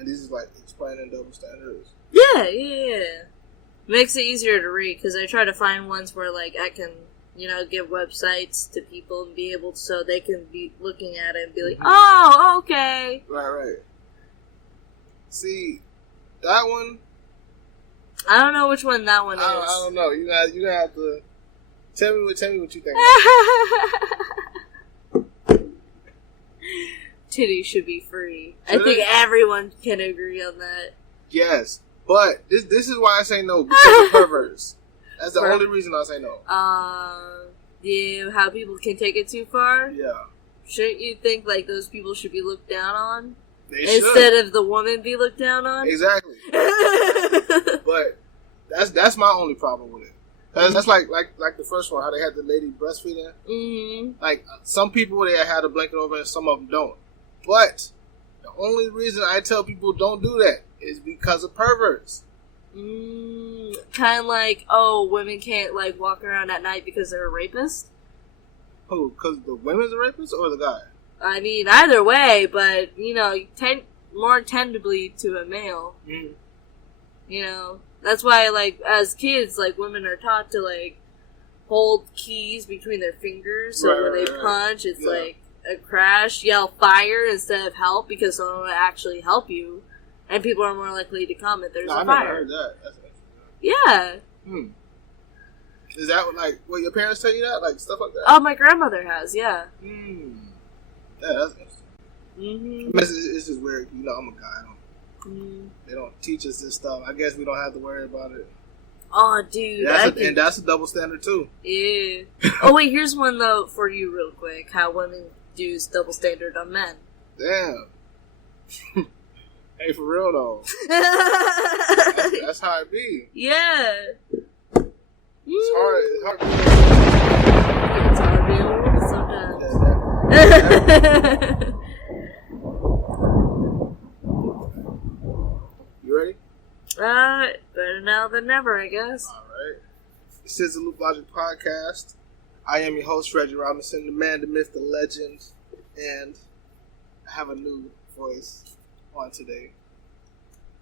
And this is like explaining double standards. Yeah. Makes it easier to read, because I try to find ones where, like, I can, give websites to people and be able to, so they can be looking at it and be like, oh, okay. Right. See, that one... I don't know which one that one is. I don't know. You gotta have to... Tell me what you think. Titties should be free. I think everyone can agree on that. Yes. But this is why I say no, because of perverts. That's the only reason I say no. Yeah, how people can take it too far? Yeah. Shouldn't you think, like, those people should be looked down on? Instead of the woman be looked down on? Exactly. But that's my only problem with it. Cause that's like the first one, how they had the lady breastfeeding. Mm-hmm. Like, some people, they had a blanket over and some of them don't. But the only reason I tell people don't do that is because of perverts. Kind of like, women can't, like, walk around at night because they're a rapist? Who? Because the women's a rapist or the guy? I mean, either way, but, more tendably to a male. That's why, like, as kids, like, women are taught to, like, hold keys between their fingers, so when they punch, it's like a crash, yell fire instead of help, because someone will actually help you, and people are more likely to come if there's a fire. I never heard that. That's yeah. Is that, like, what your parents tell you that? Like, stuff like that? Oh, my grandmother has, yeah. Yeah, that's interesting. It's just weird. I'm a guy. They don't teach us this stuff. I guess we don't have to worry about it. Oh, dude. And that's a double standard, too. Yeah. Oh, wait, here's one, though, for you real quick. How women do double standard on men. Damn. Hey, for real, though. That's how it be. Yeah. It's hard being a woman sometimes. You ready? Better now than never, I guess. Alright. This is the Loop Logic Podcast. I am your host, Reggie Robinson, the man, the myth, the legend, and I have a new voice on today.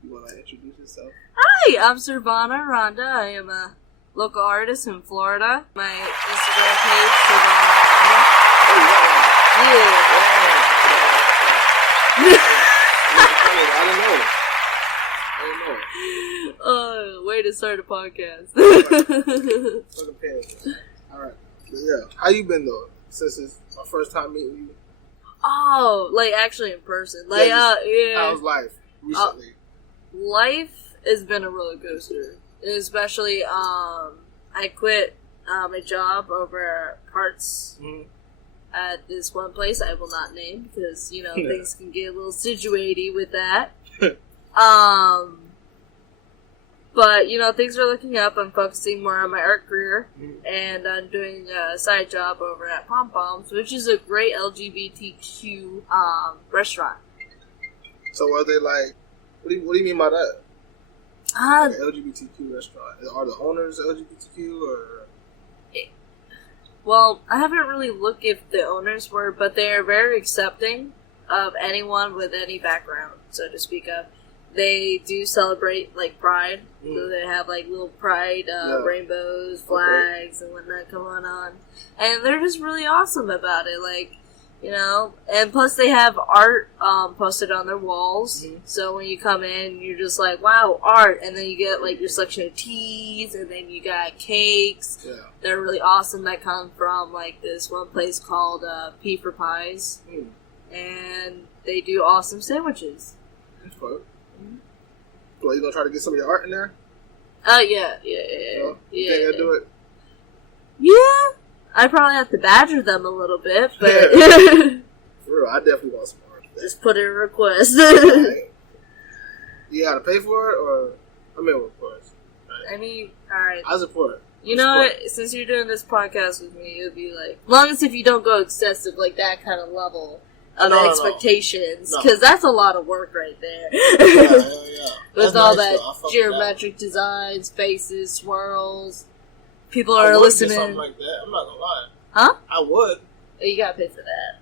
You want to introduce yourself? Hi, I'm Servana Rhonda. I am a local artist in Florida. My Instagram page, Servana A. I don't know. Way to start a podcast. Alright. Yeah. How you been, though? Since it's my first time meeting you. Oh, like, actually in person. Like, yeah. How's life recently? Life has been a roller coaster. Especially, I quit my job over parts at this one place I will not name because, things can get a little situated with that. But, things are looking up. I'm focusing more on my art career, and I'm doing a side job over at Pom Poms, which is a great LGBTQ restaurant. So are they like, what do you mean by that? Like an LGBTQ restaurant. Are the owners LGBTQ or? Well, I haven't really looked if the owners were, but they are very accepting of anyone with any background, so to speak of. They do celebrate, like, Pride. So they have, like, little Pride rainbows, flags, and whatnot going on. And they're just really awesome about it, like, and plus they have art posted on their walls. So when you come in, you're just like, wow, art. And then you get, like, your selection of teas, and then you got cakes. Yeah. They're really awesome that come from, like, this one place called P for Pies. And they do awesome sandwiches. That's fun. Well, you gonna try to get some of your art in there? Yeah. You think they'll do it? Yeah. I probably have to badger them a little bit, but... For real, I definitely want some art. Just put in a request. Right. You gotta pay for it, or... I mean, of course. Right. I mean, alright. I support it. You know what? Since you're doing this podcast with me, it would be like... Long as if you don't go excessive, like that kind of level of expectations. Because that's a lot of work right there. Yeah. With all that geometric designs, faces, swirls... People are listening. Something like that. I'm not gonna lie. Huh? I would. You gotta pay for that.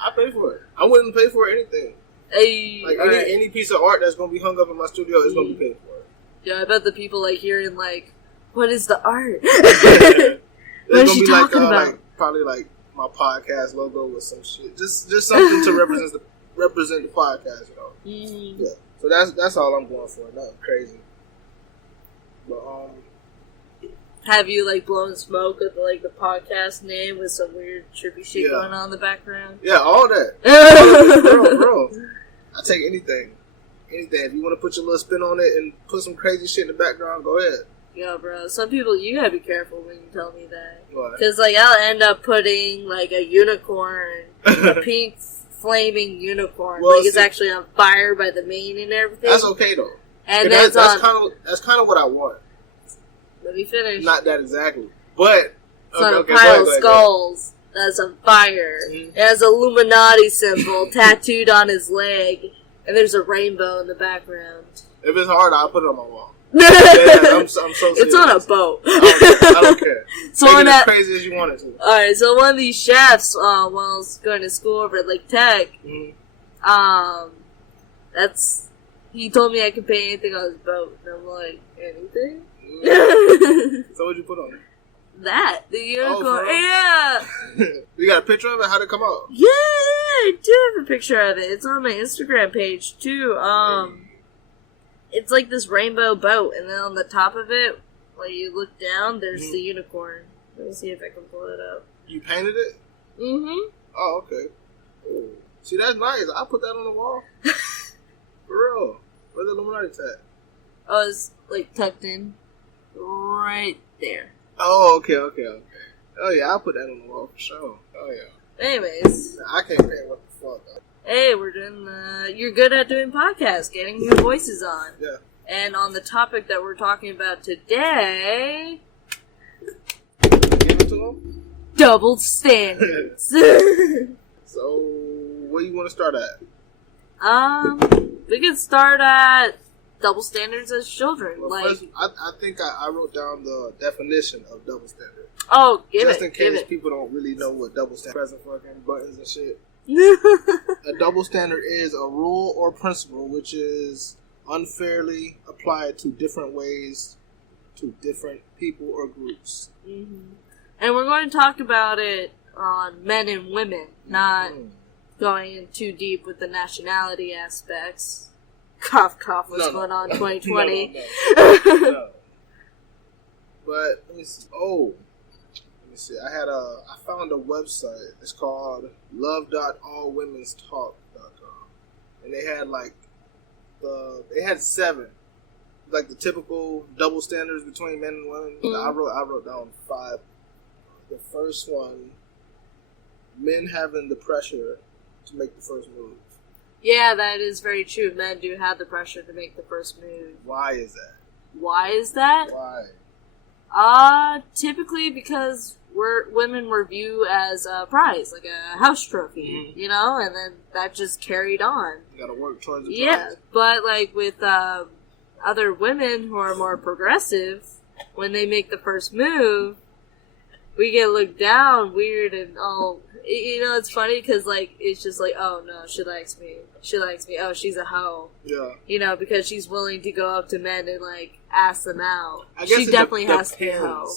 I pay for it. I wouldn't pay for anything. Hey, Like right. any piece of art that's gonna be hung up in my studio is gonna be paid for. Yeah, I bet the people like hearing like, what is the art? It's What is gonna she be talking about? like probably like my podcast logo with some shit. Just something to represent the podcast, you know. Mm-hmm. Yeah. So that's all I'm going for. Nothing crazy. But Have you like blown smoke at like the podcast name with some weird trippy shit going on in the background? yeah, all that. bro. I take anything. If you want to put your little spin on it and put some crazy shit in the background, go ahead. Yeah, bro. Some people, you gotta be careful when you tell me that. Why? Because, like, I'll end up putting, like, a unicorn, a pink flaming unicorn. Well, like, it's actually on fire by the mane and everything. That's okay, though. And that's kind of what I want. Let me finish. Not that exactly. But, it's on a pile of skulls that's on fire. Mm-hmm. It has a Illuminati symbol tattooed on his leg. And there's a rainbow in the background. If it's hard, I'll put it on my wall. I'm so serious. It's on a boat. I don't care. So Make it as crazy as you want it to. Alright, so one of these chefs, while I was going to school over at Lake Tech, he told me I could paint anything on his boat. And I'm like, anything? So what'd you put on it? That, the unicorn. Oh, yeah. You got a picture of it? How'd it come out? Yeah, I do have a picture of it. It's on my Instagram page too. It's like this rainbow boat, and then on the top of it, when you look down, there's the unicorn. Let me see if I can pull it up. You painted it? Mm-hmm. Oh, okay. Ooh. See, that's nice. I'll put that on the wall. For real. Where's the Illuminati tat? Oh, it's like tucked in right there. Oh, okay. Oh, yeah, I'll put that on the wall for sure. Oh, yeah. Anyways. I can't paint what the fuck. Hey, we're doing you're good at doing podcasts, getting new voices on. Yeah. And on the topic that we're talking about today... Give it to them? Double standards. So, where you want to start at? We could start at double standards as children. Well, like, first, I think I wrote down the definition of double standard. Oh, Just in case people don't really know what double standard is. Present fucking buttons and shit. A double standard is a rule or principle which is unfairly applied to different ways to different people or groups. Mm-hmm. And we're going to talk about it on men and women, not going in too deep with the nationality aspects. Cough, what's going on 2020? No. But let me see. I found a website. It's called love.allwomenstalk.com, and they had 7, like the typical double standards between men and women. Mm-hmm. I wrote down 5. The first one: men having the pressure to make the first move. Yeah, that is very true. Men do have the pressure to make the first move. Why is that? Why? Typically because women were viewed as a prize, like a house trophy, you know, and then that just carried on. You gotta work towards the prize. Yeah, but like with other women who are more progressive, when they make the first move, we get looked down weird and all. You know, it's funny because like it's just like, oh no, she likes me. Oh, she's a hoe. Yeah. You know, because she's willing to go up to men and like ask them out. She definitely has to be a hoe.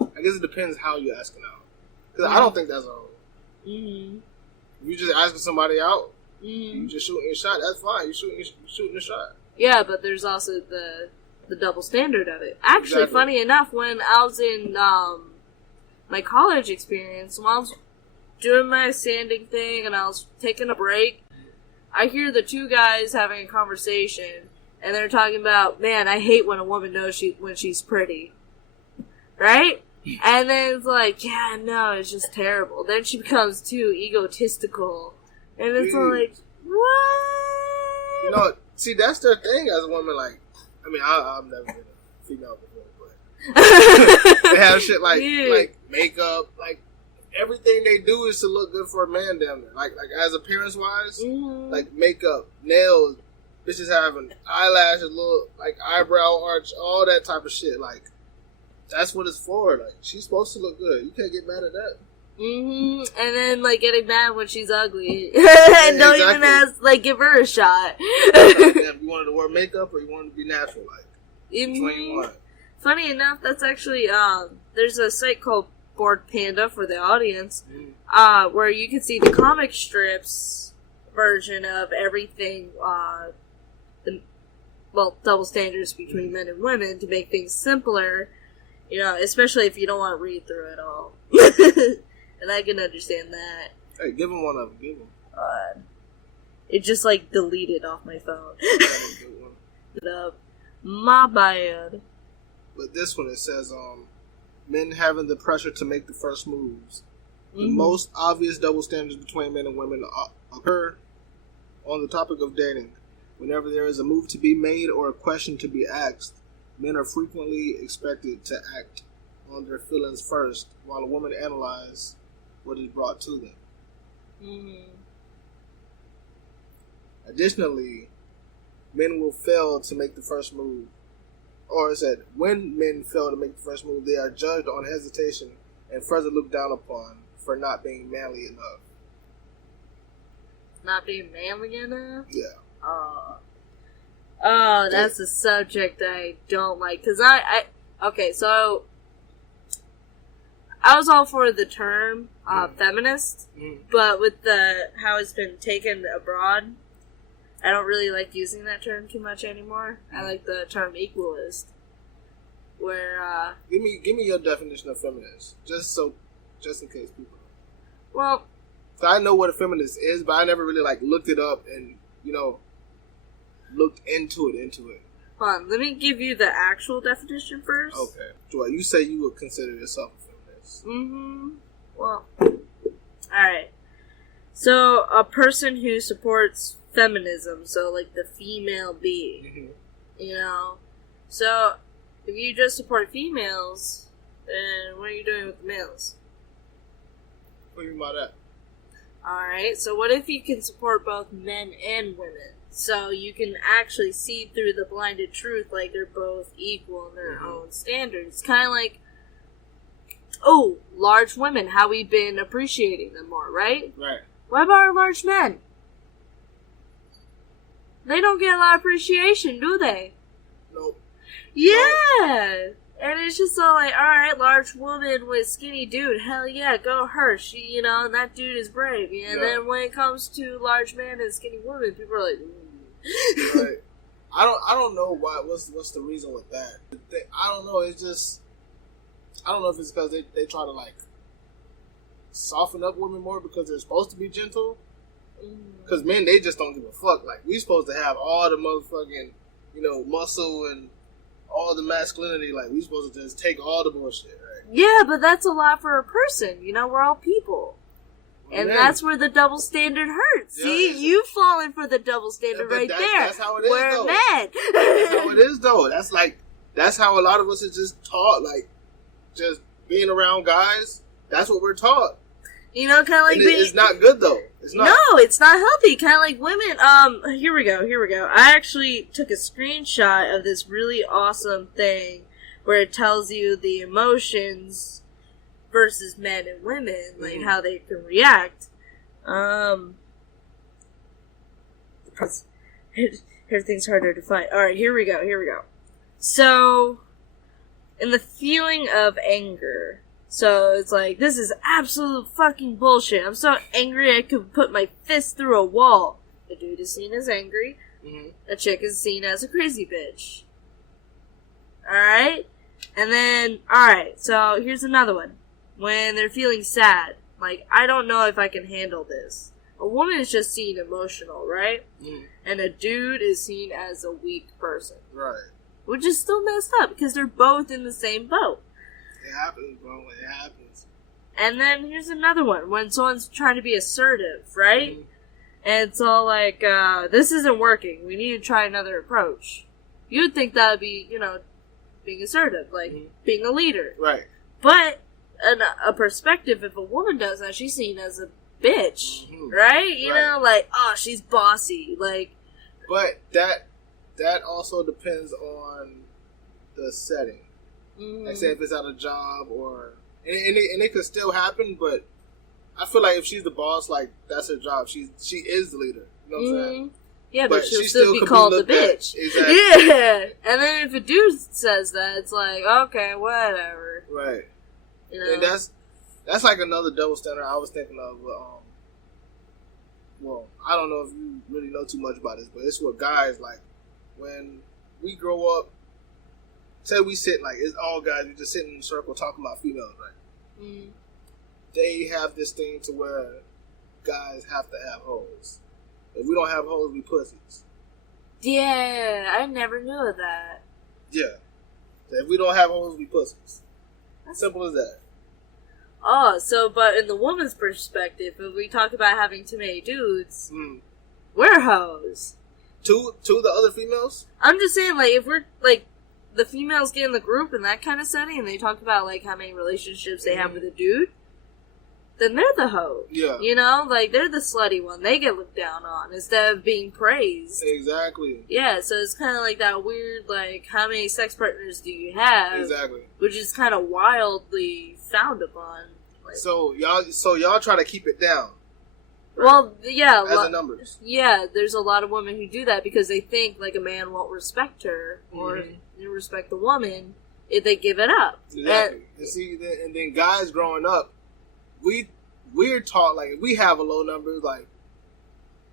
I guess it depends how you asking out. Because I don't think that's a hoe. Mm-hmm. If you just asking somebody out, you just shooting a shot. That's fine. You shooting a shot. Yeah, but there's also the double standard of it. Actually, funny enough, when I was in my college experience, when I was doing my sanding thing and I was taking a break, I hear the 2 guys having a conversation, and they're talking about, man, I hate when a woman knows when she's pretty. Right? And then it's like, yeah, no, it's just terrible. Then she becomes too egotistical. And it's like, what? You know, see, that's their thing as a woman. Like, I mean, I've never been a female before, but they have shit like makeup, like everything they do is to look good for a man down there. Like as appearance wise, like makeup, nails, bitches having eyelashes, little like eyebrow arch, all that type of shit. Like that's what it's for. Like she's supposed to look good. You can't get mad at that. And then like getting mad when she's ugly, and don't even ask, like, give her a shot. You wanted to wear makeup or you wanted to be natural, like. Which one you want? Funny enough, that's actually there's a site called Bored Panda for the audience, where you can see the comic strips version of everything. Double standards between men and women to make things simpler. You know, especially if you don't want to read through it all. And I can understand that. Hey, give him one of them. Give him. It just, like, deleted off my phone. My bad. But this one, it says, men having the pressure to make the first moves. The most obvious double standards between men and women occur on the topic of dating. Whenever there is a move to be made or a question to be asked, men are frequently expected to act on their feelings first, while a woman analyze what is brought to them. Additionally, men will fail to make the first move. Or it said, when men fail to make the first move, they are judged on hesitation and further looked down upon for not being manly enough. Not being manly enough? Yeah. Oh, that's a subject I don't like. Because okay, so I was all for the term feminist, but with how it's been taken abroad, I don't really like using that term too much anymore. I like the term equalist, where give me your definition of feminist, just in case people. Well, so I know what a feminist is, but I never really looked it up and looked into it. Hold on, let me give you the actual definition first. Okay. Joy, you say you would consider yourself a feminist. Well, alright. So, a person who supports feminism, so like the female being, So, if you just support females, then what are you doing with the males? What do you mean by that? Alright, so what if you can support both men and women? So you can actually see through the blinded truth, like they're both equal in their own standards. Kind of like, large women, how we've been appreciating them more, right? Right. What about our large men? They don't get a lot of appreciation, do they? Nope. Yeah! And it's just so like, alright, large woman with skinny dude, hell yeah, go her. She, and that dude is brave. And then when it comes to large man and skinny woman, people are like, Right. I don't know why. What's the reason with that? I don't know. It's just, I don't know if it's because they try to soften up women more because they're supposed to be gentle. Because men, they just don't give a fuck. Like, we supposed to have all the motherfucking muscle and all the masculinity. Like, we supposed to just take all the bullshit, right? Yeah, but that's a lot for a person. We're all people. And that's where the double standard hurts. Yeah, see, you've fallen for the double standard there. That's how it is, We're though. men. That's how it is, though. That's how a lot of us are just taught. Just being around guys, that's what we're taught. Kind of like it's not good, though. It's not. No, it's not healthy. Kind of like women. Here we go. I actually took a screenshot of this really awesome thing where it tells you the emotions versus men and women, like how they can react. Everything's harder to find. Alright, here we go. So, in the feeling of anger, so it's like, this is absolute fucking bullshit. I'm so angry I could put my fist through a wall. The dude is seen as angry. A chick is seen as a crazy bitch. Alright? And then, alright, so here's another one. When they're feeling sad, like, I don't know if I can handle this. A woman is just seen emotional, right? And a dude is seen as a weak person. Right. Which is still messed up, because they're both in the same boat. It happens, bro. It happens. And then here's another one. When someone's trying to be assertive, right? And it's all like, this isn't working. We need to try another approach. You'd think that would be, being assertive, like, being a leader. Right. But a perspective, if a woman does that, she's seen as a bitch, right? You know, like, oh, she's bossy, like. But that also depends on the setting. Like, say if it's at a job or, and it could still happen, but I feel like if she's the boss, like that's her job. She is the leader. You know what I'm saying? Yeah, but she'll she still be called the bitch. Exactly. Yeah, and then if a dude says that, it's like, okay, whatever. Right. You know? And that's like another double standard I was thinking of. Well, I don't know if you really know too much about this, but it's what guys like when we grow up. Say we sit like it's all guys. We just sit in a circle talking about females, right? Mm. They have this thing to where guys have to have hoes. If we don't have hoes, we pussies. Yeah, I never knew of that. Yeah. If we don't have hoes, we pussies. Simple as that. Oh, so, but in the woman's perspective, if we talk about having too many dudes, we're hoes. To the other females? I'm just saying, like, if we're, like, the females get in the group in that kind of setting, and they talk about, like, how many relationships they have with a dude, then they're the hoe. Yeah. You know? Like, they're the slutty one. They get looked down on instead of being praised. Exactly. Yeah, so it's kind of like that weird, like, how many sex partners do you have? Exactly. Which is kind of wildly frowned upon. Like, so y'all try to keep it down. Right? Well, yeah. As the numbers. Yeah, there's a lot of women who do that because they think, like, a man won't respect her or respect the woman if they give it up. Exactly. And see, and then guys growing up, we're taught, like, if we have a low number, like,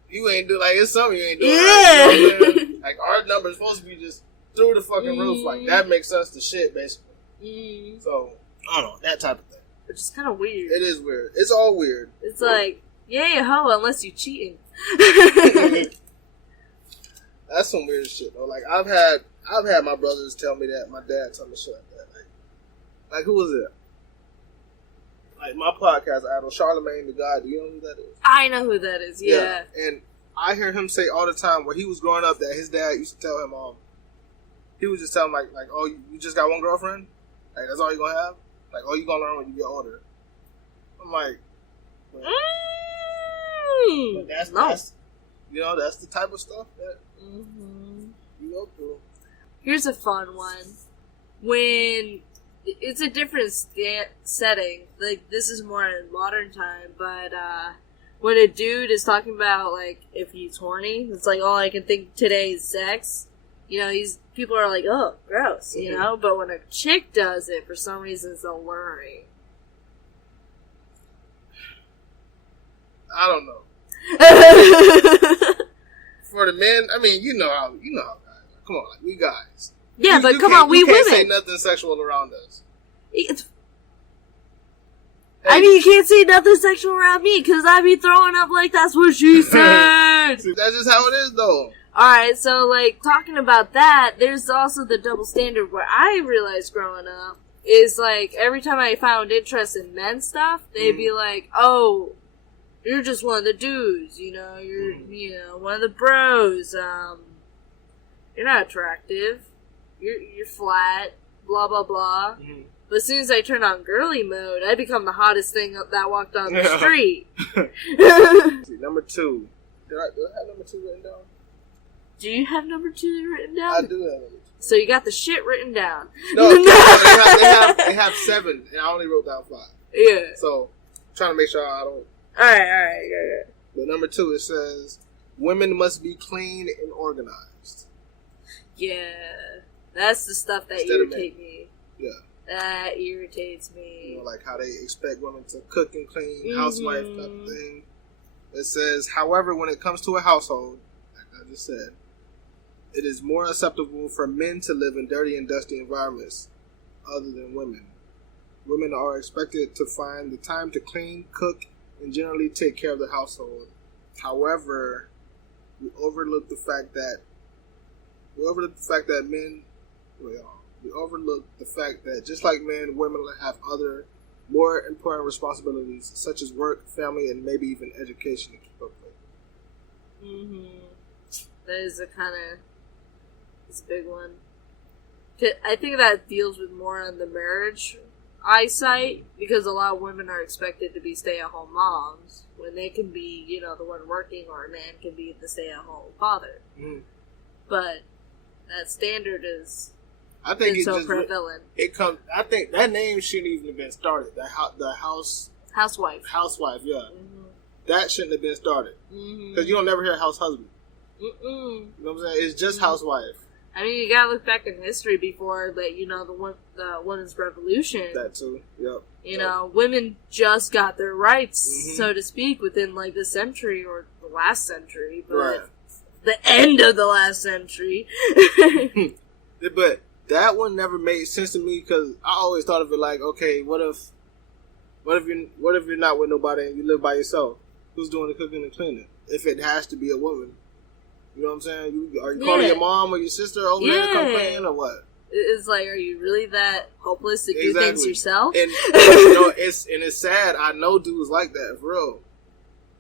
you ain't do, like, it's something you ain't doing. Yeah. Right? Like, our number's supposed to be just through the fucking roof. Like, that makes us the shit, basically. So, I don't know, that type of thing. Which is kind of weird. It is weird. It's all weird. It's like, you ain't a hoe unless you cheating. That's some weird shit, though. Like, I've had my brothers tell me that. My dad told me shit like that. Like who was it? Like, my podcast idol, Charlemagne the God. Do you know who that is? I know who that is, yeah. And I hear him say all the time where he was growing up that his dad used to tell him, he would just tell him, like, oh, you just got one girlfriend? Like, that's all you gonna have? Like, oh, you gonna learn when you get older? I'm like, but that's you know, that's the type of stuff that you go through. Here's a fun one. When it's a different setting, like, this is more in modern time, but when a dude is talking about, like, if he's horny, it's like, all I can think today is sex. You know, people are like, oh, gross, you know? But when a chick does it, for some reason, it's alluring. I don't know. For the men, I mean, you know how guys are. Come on, like, we guys. Yeah, but come on, we women. You can't say nothing sexual around us. I mean, you can't say nothing sexual around me, because I be throwing up like that's what she said. That's just how it is, though. Alright, so, like, talking about that, there's also the double standard where I realized growing up is, like, every time I found interest in men stuff, they'd be like, oh, you're just one of the dudes, you know, you're, you know, one of the bros, you're not attractive, you're flat, blah, blah, blah. But as soon as I turn on girly mode, I become the hottest thing that walked on the street. Number 2. Do I have number 2 written down? Do you have number 2 written down? I do have number 2. So you got the shit written down. No, they have 7, and I only wrote down 5. Yeah. So, I'm trying to make sure I don't... Alright. But number 2, it says, women must be clean and organized. Yeah. That's the stuff that irritates me. Yeah. That irritates me. You know, like how they expect women to cook and clean, housewife type of thing. It says, however, when it comes to a household, like I just said, it is more acceptable for men to live in dirty and dusty environments other than women. Women are expected to find the time to clean, cook, and generally take care of the household. However, we overlook the fact that just like men, women have other more important responsibilities such as work, family, and maybe even education to keep up with. That is it's a big one. I think that deals with more on the marriage eyesight, because a lot of women are expected to be stay-at-home moms when they can be, you know, the one working, or a man can be the stay-at-home father. But that standard is so prevalent. I think that name shouldn't even have been started. The house Housewife. Housewife, yeah. Mm-hmm. That shouldn't have been started. Because you don't never hear house husband. You know what I'm saying? It's just housewife. I mean, you gotta look back in history before, like, the women's revolution. That too, yep. You know, women just got their rights, so to speak, within, like, the century or the last century. But the end of the last century. But that one never made sense to me because I always thought of it like, okay, what if you're not with nobody and you live by yourself? Who's doing the cooking and cleaning? If it has to be a woman, you know what I'm saying? Are you calling your mom or your sister over there to come clean or what? It's like, are you really that hopeless to do things yourself? And it's sad. I know dudes like that for real.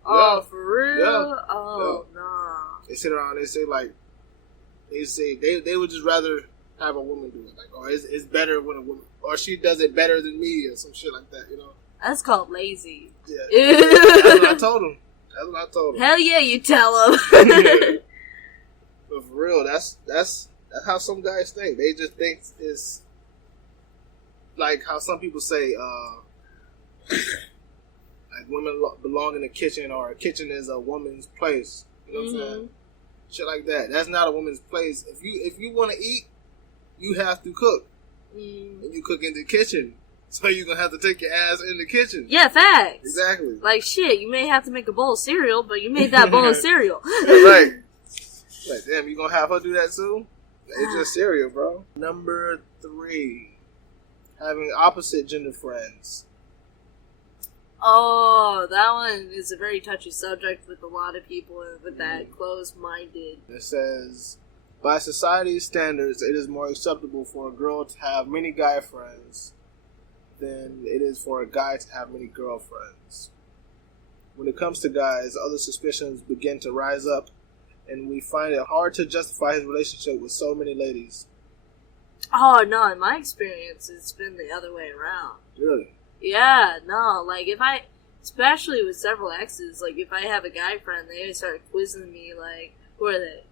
Oh, yeah. for real? Yeah. Oh, no. They sit around and they say they would just rather have a woman do it. Like, oh, it's better when a woman, or she does it better than me, or some shit like that, you know? That's called lazy. Yeah. That's what I told him. Hell yeah, you tell him. But for real, that's how some guys think. They just think it's like how some people say, like women belong in the kitchen, or a kitchen is a woman's place. You know what I'm saying? Shit like that. That's not a woman's place. If you want to eat, you have to cook. And you cook in the kitchen. So you're going to have to take your ass in the kitchen. Yeah, facts. Exactly. Like, shit, you may have to make a bowl of cereal, but you made that bowl of cereal. Right. Like, damn, you going to have her do that too? It's just cereal, bro. Number 3. Having opposite gender friends. Oh, that one is a very touchy subject with a lot of people with that closed-minded. It says, by society's standards, it is more acceptable for a girl to have many guy friends than it is for a guy to have many girlfriends. When it comes to guys, other suspicions begin to rise up, and we find it hard to justify his relationship with so many ladies. Oh, no, in my experience, it's been the other way around. Really? Yeah, no, like, especially with several exes, like, if I have a guy friend, they start quizzing me, like, who are they?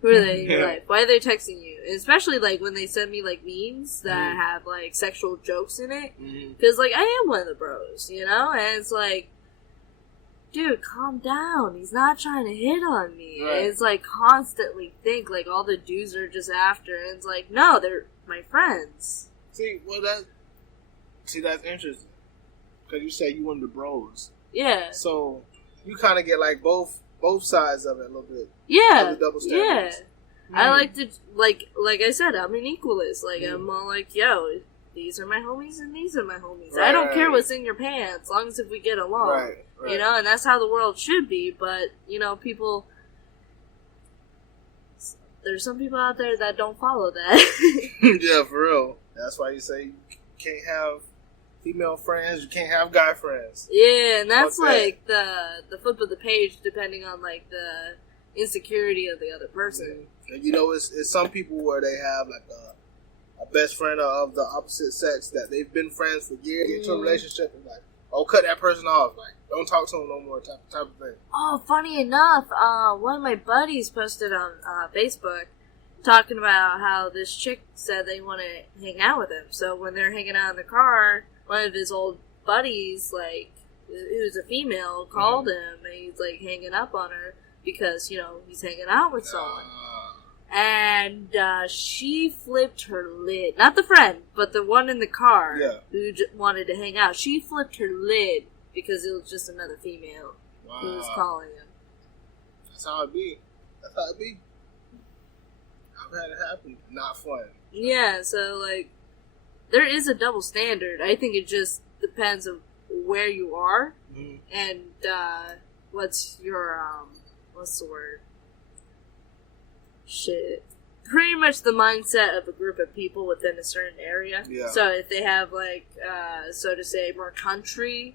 Who are they in your life? Why are they texting you? And especially, like, when they send me, like, memes that have, like, sexual jokes in it. Because, like, I am one of the bros, you know? And it's like, dude, calm down. He's not trying to hit on me. Right. And it's, like, constantly think, like, all the dudes are just after. And it's like, no, they're my friends. See, that's interesting. Because you say you one of the bros. Yeah. So, you kind of get, like, both sides of it a little bit. Yeah. Double standards. Yeah. I like to, like I said, I'm an equalist. Like, I'm all like, yo, these are my homies and these are my homies. Right. I don't care what's in your pants, as long as if we get along. Right. You know, and that's how the world should be. But, you know, there's some people out there that don't follow that. Yeah, for real. That's why you say you can't have female friends, you can't have guy friends. Yeah, and that's like the flip of the page, depending on like the insecurity of the other person. And you know, it's some people where they have like a best friend of the opposite sex that they've been friends for years, get into a relationship, and like, oh, cut that person off, like, don't talk to them no more, type of thing. Oh, funny enough, one of my buddies posted on Facebook talking about how this chick said they want to hang out with him. So when they're hanging out in the car, one of his old buddies, like, who's a female, called him, and he's, like, hanging up on her because, you know, he's hanging out with someone. And she flipped her lid. Not the friend, but the one in the car who wanted to hang out. She flipped her lid because it was just another female who was calling him. That's how it be. I've had it happen. Not fun. Yeah, so, like, there is a double standard. I think it just depends on where you are and what's your, what's the word? Shit. Pretty much the mindset of a group of people within a certain area. Yeah. So if they have, like, so to say, more country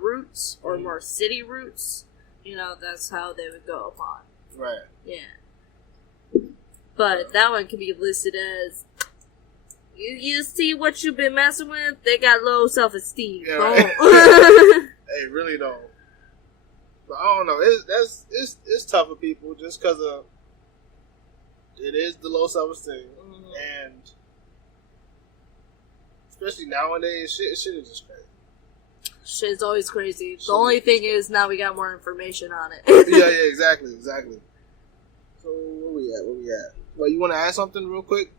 roots or more city roots, you know, that's how they would go upon. Right. Yeah. But that one can be listed as, you see what you've been messing with? They got low self-esteem. Yeah, right. Hey, really don't. But I don't know. It's tough for people just because of it is the low self-esteem, and especially nowadays, shit is just crazy. Shit is always crazy. The only thing is now we got more information on it. yeah, exactly. So where we at? Well, you want to add something real quick?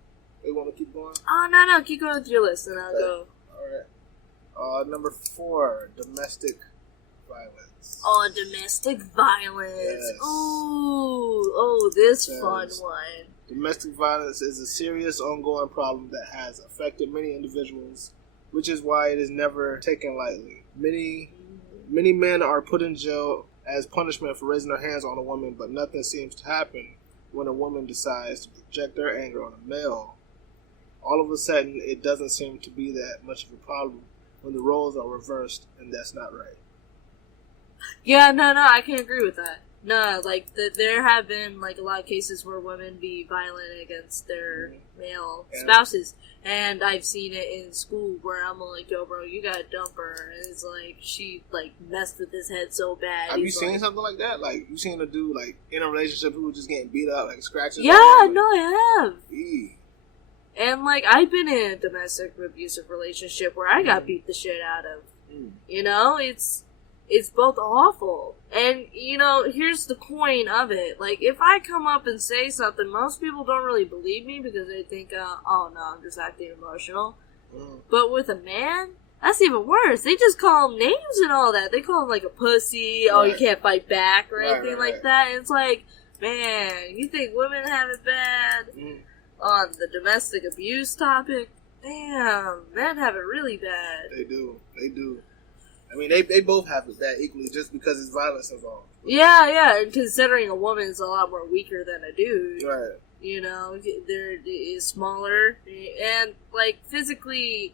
Or you want to keep going? Oh, no, keep going with your list and I'll go. Alright. Number 4, domestic violence. Oh, domestic violence. Yes. Oh, this fun one. Domestic violence is a serious ongoing problem that has affected many individuals, which is why it is never taken lightly. Many men are put in jail as punishment for raising their hands on a woman, but nothing seems to happen when a woman decides to project their anger on a male. All of a sudden, it doesn't seem to be that much of a problem when the roles are reversed, and that's not right. Yeah, no, I can agree with that. No, like, there have been, like, a lot of cases where women be violent against their male spouses, and I've seen it in school where I'm like, yo, bro, you gotta dump her, and it's like, she, like, messed with his head so bad. Have you seen something like that? Like, you seen a dude, like, in a relationship who was just getting beat up, like, scratches? Yeah, no, I have. Eee. And, like, I've been in a domestic abusive relationship where I got beat the shit out of. You know, it's both awful. And, you know, here's the coin of it. Like, if I come up and say something, most people don't really believe me because they think, oh, no, I'm just acting emotional. But with a man, that's even worse. They just call him names and all that. They call him, like, a pussy, oh, you can't fight back, or anything like that. And it's like, man, you think women have it bad on the domestic abuse topic? Damn, men have it really bad. They do. I mean, they both have it bad equally just because it's violence involved. Yeah, and considering a woman's a lot more weaker than a dude. Right. You know, they're smaller, and, like, physically,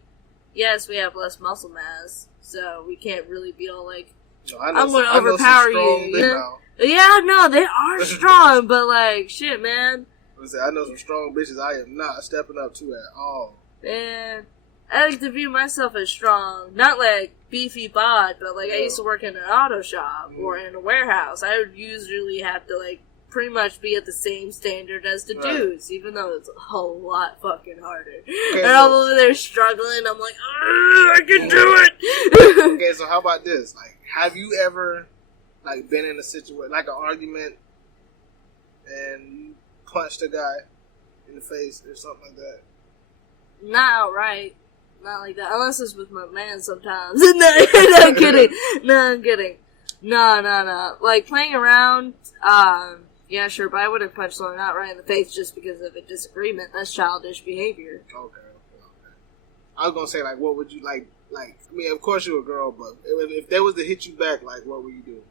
yes, we have less muscle mass, so we can't really be all like, I'm going to overpower you. Yeah, no, they are strong, but, like, shit, man. I know some strong bitches I am not stepping up to at all. Man, I like to view myself as strong. Not like beefy bod, but like I used to work in an auto shop or in a warehouse. I would usually have to like pretty much be at the same standard as the dudes, even though it's a whole lot fucking harder. Okay, and I'm over there struggling. I'm like, I can do it. Okay, so how about this? Like, have you ever like been in a situation, like an argument, and you punched a guy in the face or something like that? Not outright. Not like that. Unless it's with my man sometimes. No, I'm kidding. No. Like, playing around, yeah, sure, but I wouldn't punch someone outright in the face just because of a disagreement. That's childish behavior. Okay. I was gonna say, like, what would you, like, I mean, of course you're a girl, but if they was to hit you back, like, what would you do?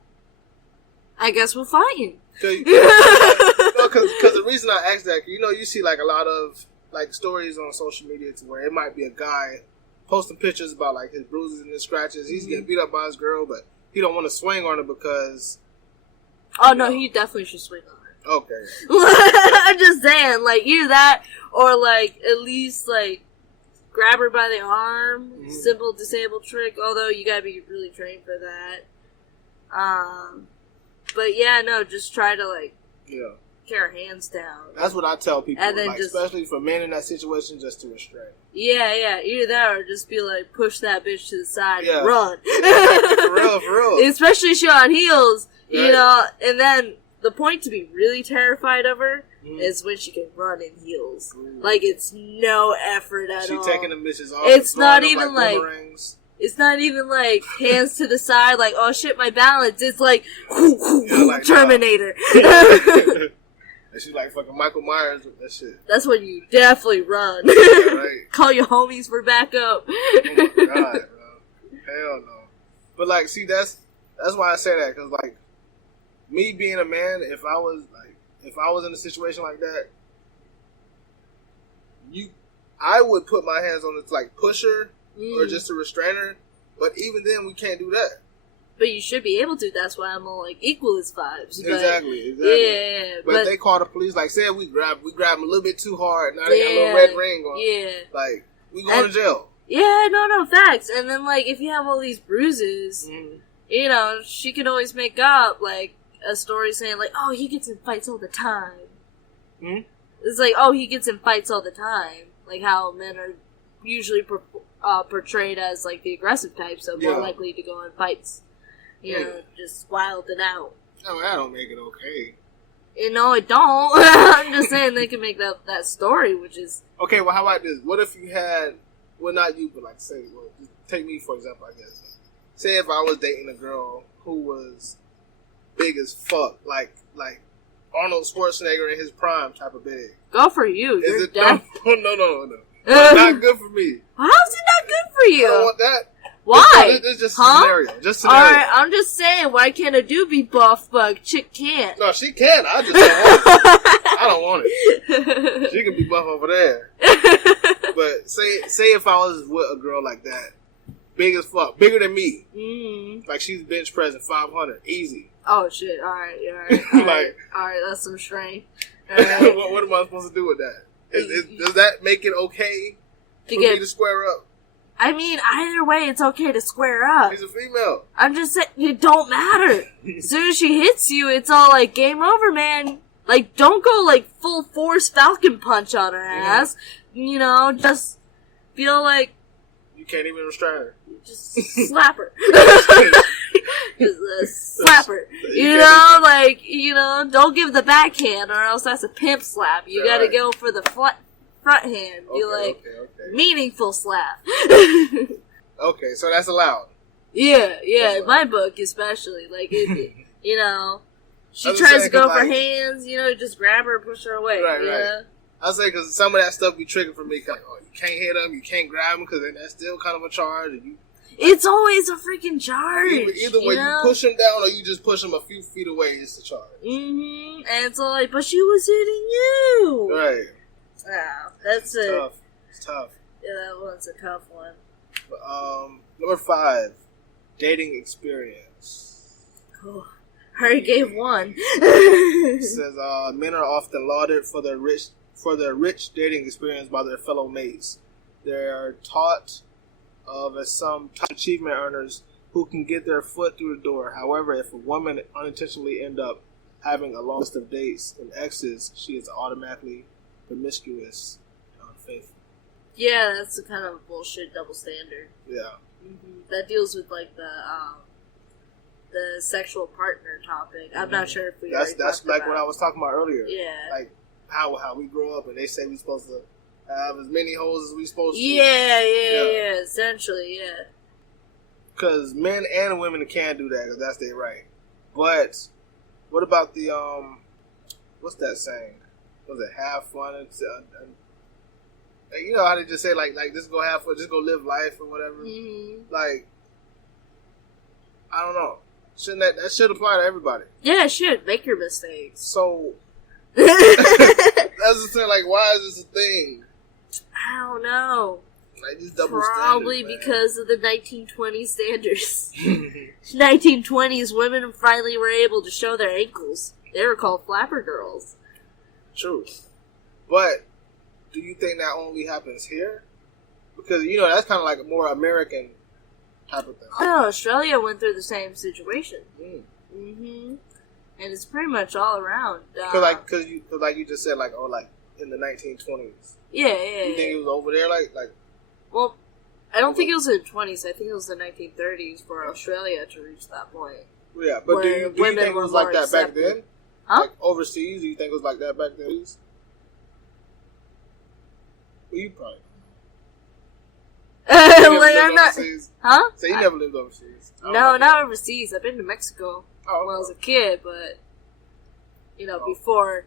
I guess we're fighting. Because the reason I asked that, you know, you see, like, a lot of, like, stories on social media to where it might be a guy posting pictures about, like, his bruises and his scratches. He's getting beat up by his girl, but he don't want to swing on her because... Oh, no, he definitely should swing on her. Okay. I'm just saying, like, either that or, like, at least, like, grab her by the arm. Simple disabled trick, although you gotta be really trained for that. But, yeah, no, just try to, like... Yeah. Tear her hands down. That's what I tell people, and then like, especially for men in that situation, just to restrain. Yeah, either that or just be like, push that bitch to the side and run. For real. Especially if she's on heels, you know, and then the point to be really terrified of her is when she can run in heels. Like, it's no effort at all. She taking the bitches off. It's not even like it's not even like hands to the side, like, oh shit, my balance. It's like, like Terminator. And she's like fucking Michael Myers with that shit. That's when you definitely run. Yeah, right. Call your homies for backup. Oh my god, bro. Hell no. But like, see, that's why I say that, because like, me being a man, if I was in a situation like that, I would put my hands on it to like push her or just to restrain her. But even then, we can't do that. But you should be able to. That's why I'm all like equalist vibes. But, exactly. Yeah. But if they call the police, like, say we grab them a little bit too hard, now they got a little red ring on. Yeah. Like, we going to jail. Yeah, no, facts. And then, like, if you have all these bruises, you know, she can always make up, like, a story saying, like, oh, he gets in fights all the time. It's like, oh, he gets in fights all the time. Like, how men are, usually portrayed as like the aggressive type, so more likely to go in fights. You know, just wilding out. No, that don't make it okay. No, it don't. I'm just saying they can make that story, which is... Okay, well, how about this? What if you had... Well, not you, but like, say... Well, just take me, for example, I guess. Say if I was dating a girl who was big as fuck, like Arnold Schwarzenegger in his prime type of big. Go for you. Is You're it... No. Not good for me. How's it not good for you? I don't want that. Why? It's just a scenario. Alright, I'm just saying, why can't a dude be buff, but a chick can't? No, she can. I just don't want it. I don't want it. She can be buff over there. But say if I was with a girl like that, big as fuck, bigger than me, like she's bench pressing 500, easy. Oh shit! Alright, alright, that's some strength. Right. What am I supposed to do with that? Does that make it okay for me to square up? I mean, either way, it's okay to square up. She's a female. I'm just saying, it don't matter. As soon as she hits you, it's all like, game over, man. Like, don't go, like, full force Falcon Punch on her ass. You know, just feel like... You can't even restrain her. Just slap her. Just slap her. You know, like, don't give the backhand or else that's a pimp slap. You gotta go for the front hand. Okay. Meaningful slap. Okay, so that's allowed. Yeah, in my book especially. Like, she tries to go for hands, just grab her and push her away. Right. I say because some of that stuff be tricking for me. Like, you can't hit them, you can't grab them because that's still kind of a charge. And it's always a freaking charge. Either way, you push them down or you just push them a few feet away. It's a charge. And it's all like, but she was hitting you. Right. Wow, that's tough. It's tough. Yeah, that one's a tough one. Number 5, dating experience. Oh, I already gave one. It says men are often lauded for their rich dating experience by their fellow mates. They are taught of as some top achievement earners who can get their foot through the door. However, if a woman unintentionally end up having a long list of dates and exes, she is automatically promiscuous and unfaithful. Yeah, that's a kind of a bullshit double standard. Yeah. That deals with like the sexual partner topic. I'm not sure if we that's like what I was talking about earlier. Yeah. Like how we grow up and they say we're supposed to have as many hoes as we supposed to. Yeah. Essentially, yeah. Because men and women can do that because that's their right. But what about the what's that saying? Was it have fun? You know how they just say like just go have fun, just go live life or whatever. Like, I don't know. Shouldn't that should apply to everybody? Yeah, it should. Make your mistakes. So that's the thing. Like, why is this a thing? I don't know. Like, just double Probably standard, because of the 1920s standards. 1920s, women finally were able to show their ankles. They were called flapper girls. True. But do you think that only happens here? Because, that's kind of like a more American type of thing. Oh, Australia went through the same situation. And it's pretty much all around. Because you just said, like in the 1920s. Yeah. You think it was over there, like? Well, I don't think it was in the 20s. I think it was the 1930s for Australia to reach that point. Yeah, but do you think it was like that back then? Huh? Like overseas, do you think it was like that back then? Well, you probably. I'm not. Overseas? Huh? So you never lived overseas? No, not overseas. I've been to Mexico when I was a kid, but before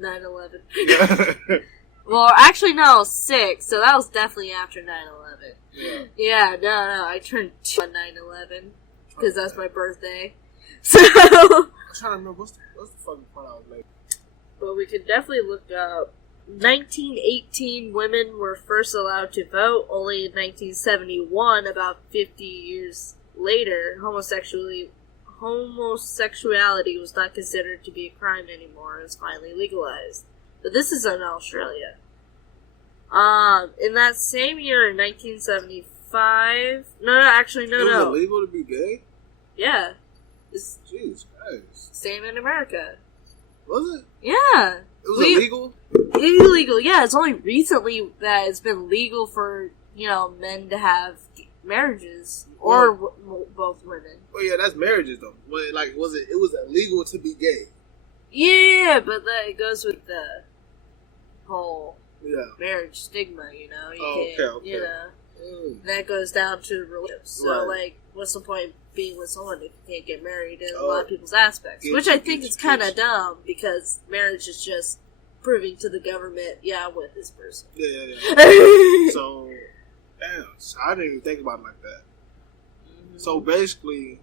9/11. Well, actually, no, I was 6, so that was definitely after 9/11. Yeah, no, I turned 2 on 9/11 because that's my birthday. So I'm trying to remember what's the fucking point I was making. But we could definitely look up. 1918, women were first allowed to vote. Only in 1971, about 50 years later, homosexuality was not considered to be a crime anymore. It was finally legalized. But this is in Australia. In that same year, in 1975... No. It was illegal to be gay? Yeah. Jesus Christ. Same in America. Was it? Yeah. It was illegal? illegal. Yeah, it's only recently that it's been legal for, men to have marriages. Or both women. Well, yeah, that's marriages, though. But, it was illegal to be gay. Yeah, but it goes with the whole marriage stigma, You can't, that goes down to relationships. So, what's the point of being with someone if you can't get married in a lot of people's aspects? Which I think is kind of dumb, because marriage is just proving to the government, I'm with this person. Yeah. So, damn, I didn't even think about it like that. Mm-hmm. So, basically,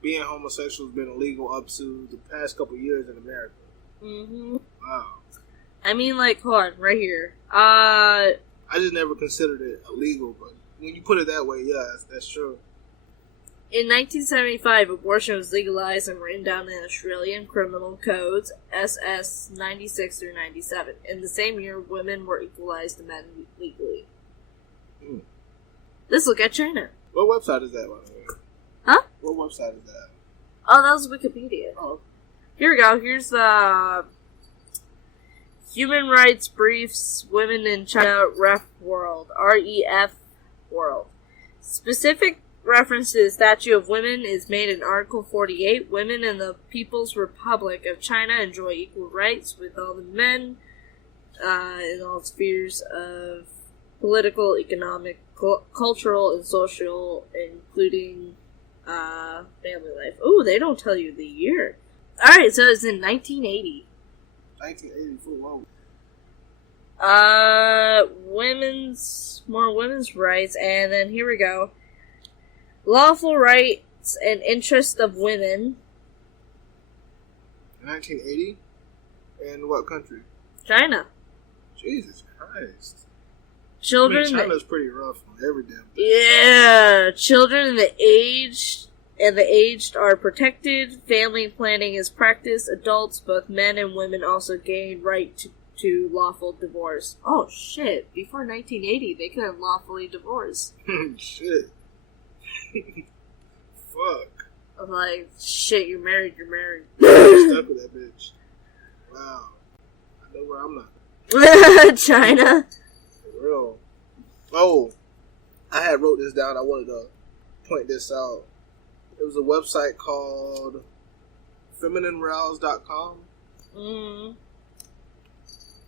being homosexual has been illegal up to the past couple of years in America. Mm-hmm. Wow. I mean, hold on, right here. I just never considered it illegal, but when you put it that way, that's true. In 1975, abortion was legalized and written down in Australian criminal codes, SS 96 through 97. In the same year, women were equalized to men legally. Mm. Let's look at China. What website is that, by the way? Huh? What website is that? Oh, that was Wikipedia. Oh. Here we go. Here's the Human Rights Briefs, Women in China, Ref World, REF World. Specific reference to the Statute of Women is made in Article 48. Women in the People's Republic of China enjoy equal rights with all the men in all spheres of political, economic, cultural, and social, including family life. Ooh, they don't tell you the year. Alright, so it's in 1980. 1984, more women's rights, and then here we go. Lawful rights and interests of women. 1980? In what country? China. Jesus Christ. Children. China's pretty rough on every damn thing. Yeah, children and the aged are protected. Family planning is practiced. Adults, both men and women, also gain right to lawful divorce. Oh shit! Before 1980, they couldn't lawfully divorce. Shit. Fuck. I'm like, shit. You're married. You're married. I'm stuck with that bitch. Wow. I know where I'm not. China. For real. Oh, I had wrote this down. I wanted to point this out. It was a website called FeminineRouse.com. Mm-hmm.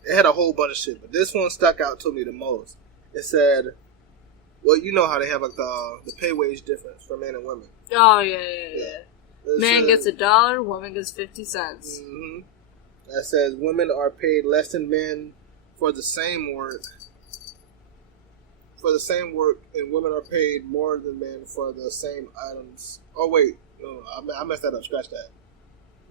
It had a whole bunch of shit, but this one stuck out to me the most. It said, well, you know how they have the pay wage difference for men and women. Oh, yeah. Man gets $1, woman gets 50 cents. Mm-hmm. That says women are paid less than men for the same work. And women are paid more than men for the same items. Oh, wait. No, I messed that up. Scratch that.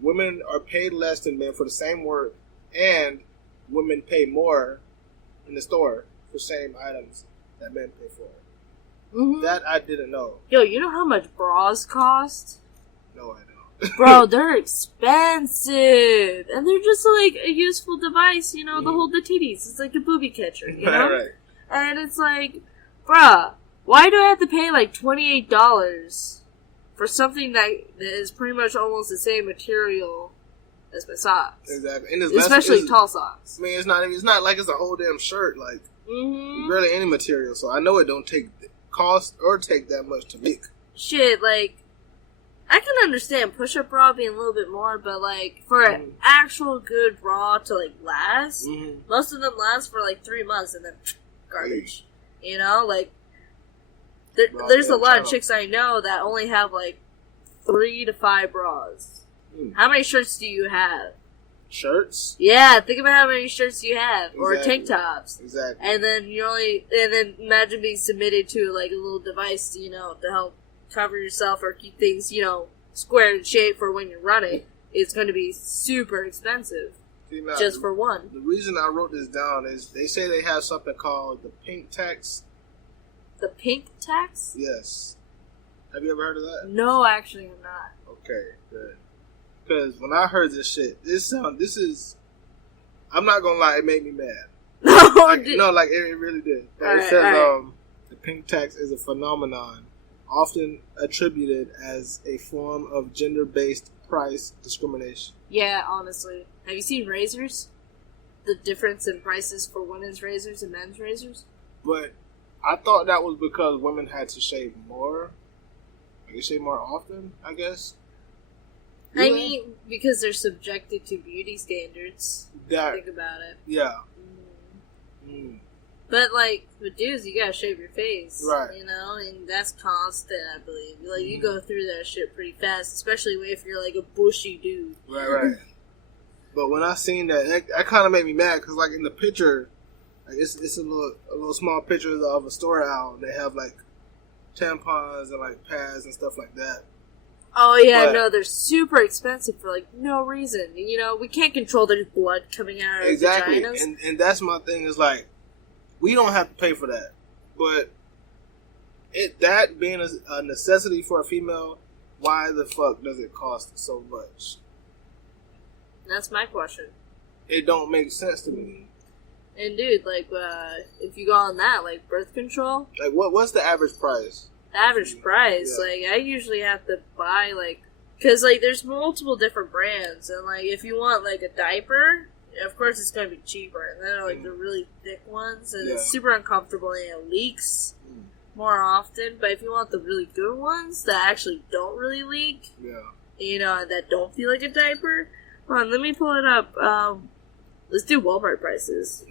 Women are paid less than men for the same work, and women pay more in the store for same items that men pay for. Mm-hmm. That I didn't know. Yo, you know how much bras cost? No, I don't. Bro, they're expensive. And they're just like a useful device, to hold the titties. It's like a booby catcher, Right. And it's like, bruh, why do I have to pay like $28 for something that is pretty much almost the same material as my socks? Exactly. And especially tall socks. I mean, it's not like it's a whole damn shirt. Like, barely any material. So I know it don't take cost or take that much to make. Shit, like, I can understand push-up bra being a little bit more, but like for an actual good bra to like last, most of them last for like 3 months and then garbage. Like there's a lot of chicks I know that only have like 3 to 5 bras. How many shirts do you have? Shirts? Yeah, think about how many shirts you have, or Exactly. tank tops. Exactly. And then imagine being submitted to like a little device, to help cover yourself or keep things, square in shape for when you're running. It's going to be super expensive. Just for one. The reason I wrote this down is they say they have something called the pink tax. The pink tax? Yes. Have you ever heard of that? No, actually I'm not. Okay, good. Because when I heard this shit, I'm not gonna lie, it made me mad. It really did. It says the pink tax is a phenomenon often attributed as a form of gender-based price discrimination. Yeah, honestly. Have you seen razors? the difference in prices for women's razors and men's razors. But I thought that was because women had to shave more. Like, they shave more often, I guess. I mean, because they're subjected to beauty standards. Think about it. Yeah. But, like, with dudes, you gotta shave your face. Right. You know? And that's constant, I believe. Like, you go through that shit pretty fast, especially if you're, like, a bushy dude. Right. But when I seen that kind of made me mad, because, like, in the picture, like, it's a little small picture of a store out, and they have, like, tampons and, like, pads and stuff like that. Oh, yeah, no, they're super expensive for, like, no reason. You know, we can't control there's blood coming out of our vaginas. And that's my thing, is, like, we don't have to pay for that. But that being a necessity for a female, why the fuck does it cost so much? That's my question. It don't make sense to me. And, dude, like, if you go on that, like, birth control... Like, what's the average price? The average price, like, I usually have to buy, like, because, like, there's multiple different brands, and, like, if you want, like, a diaper, of course it's going to be cheaper, and then, like, the really thick ones, and it's super uncomfortable, and it leaks more often, but if you want the really good ones that actually don't really leak, you know, that don't feel like a diaper, hold on, let me pull it up, let's do Walmart prices.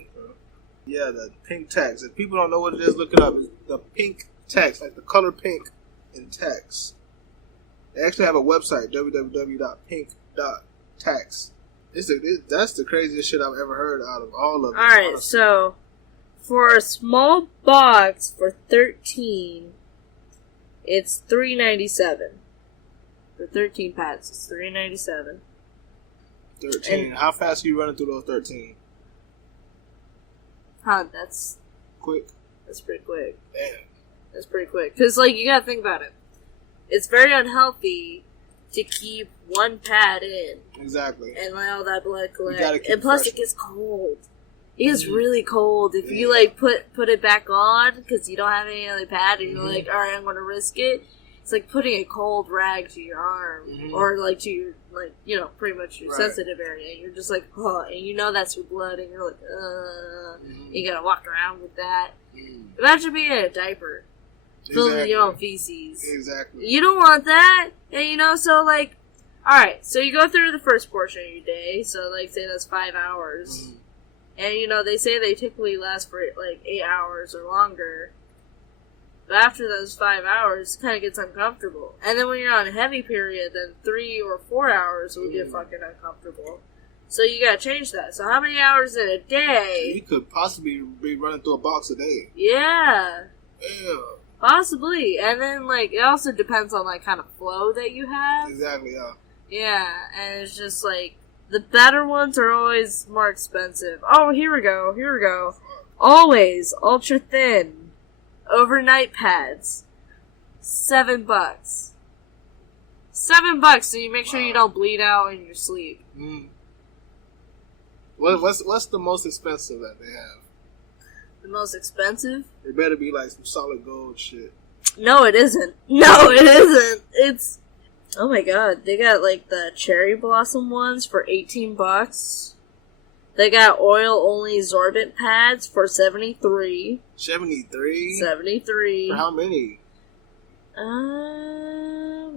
Yeah, the pink text. If people don't know what it is, look it up. It's the pink text, like the color pink in text. They actually have a website, www.pink.tax. That's the craziest shit I've ever heard out of all of it. Alright, honestly. So for a small box for 13, it's $3.97. For 13 pads, it's $3.97. 13. And how fast are you running through those 13? Huh, that's quick. That's pretty quick. Damn. That's pretty quick. Because, like, you gotta think about it. It's very unhealthy to keep one pad in. Exactly. And let all that blood collect. And plus, it gets cold. It gets really cold. If you, like, put it back on because you don't have any other pad and you're like, alright, I'm gonna risk it. It's like putting a cold rag to your arm. Or, like, to your, like, you know, pretty much your sensitive area. And you're just like, oh, and you know that's your blood and you're like, you gotta walk around with that. Imagine being in a diaper. Filled with your own feces. Exactly. You don't want that. And, you know, so, like, alright, so you go through the first portion of your day. So, like, say that's 5 hours. And, you know, they say they typically last for, like, 8 hours or longer. But after those 5 hours, it kind of gets uncomfortable. And then when you're on a heavy period, then 3 or 4 hours will get fucking uncomfortable. So you gotta change that. So how many hours in a day? You could possibly be running through a box a day. Yeah. Yeah. Possibly. And then, like, it also depends on, like, kind of flow that you have. Exactly, yeah. Yeah, and it's just, like, the better ones are always more expensive. Oh, here we go. Always ultra thin overnight pads. $7. $7, so you make sure you don't bleed out in your sleep. What's the most expensive that they have? The most expensive? It better be like some solid gold shit. No, it isn't. It's... Oh my god, they got like the cherry blossom ones for $18. They got oil-only sorbent pads for $73. 73? 73. For how many? A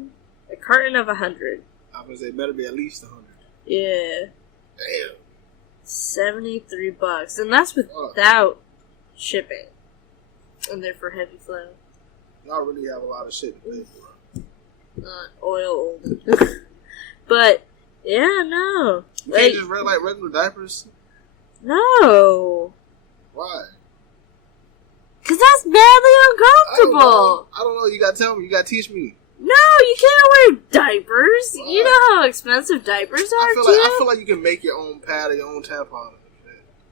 carton of 100. I was gonna say, it better be at least 100. Yeah. Damn. $73. And that's without shipping. And they're for heavy flow. Y'all really have a lot of shit to pay for. Oil. But, yeah, no. You can't just wear, like, regular diapers? No. Why? Because that's badly uncomfortable. I don't know. You gotta tell me. You gotta teach me. No, you can't wear diapers. Why? You know how expensive diapers are, I feel like you can make your own pad or your own tampon.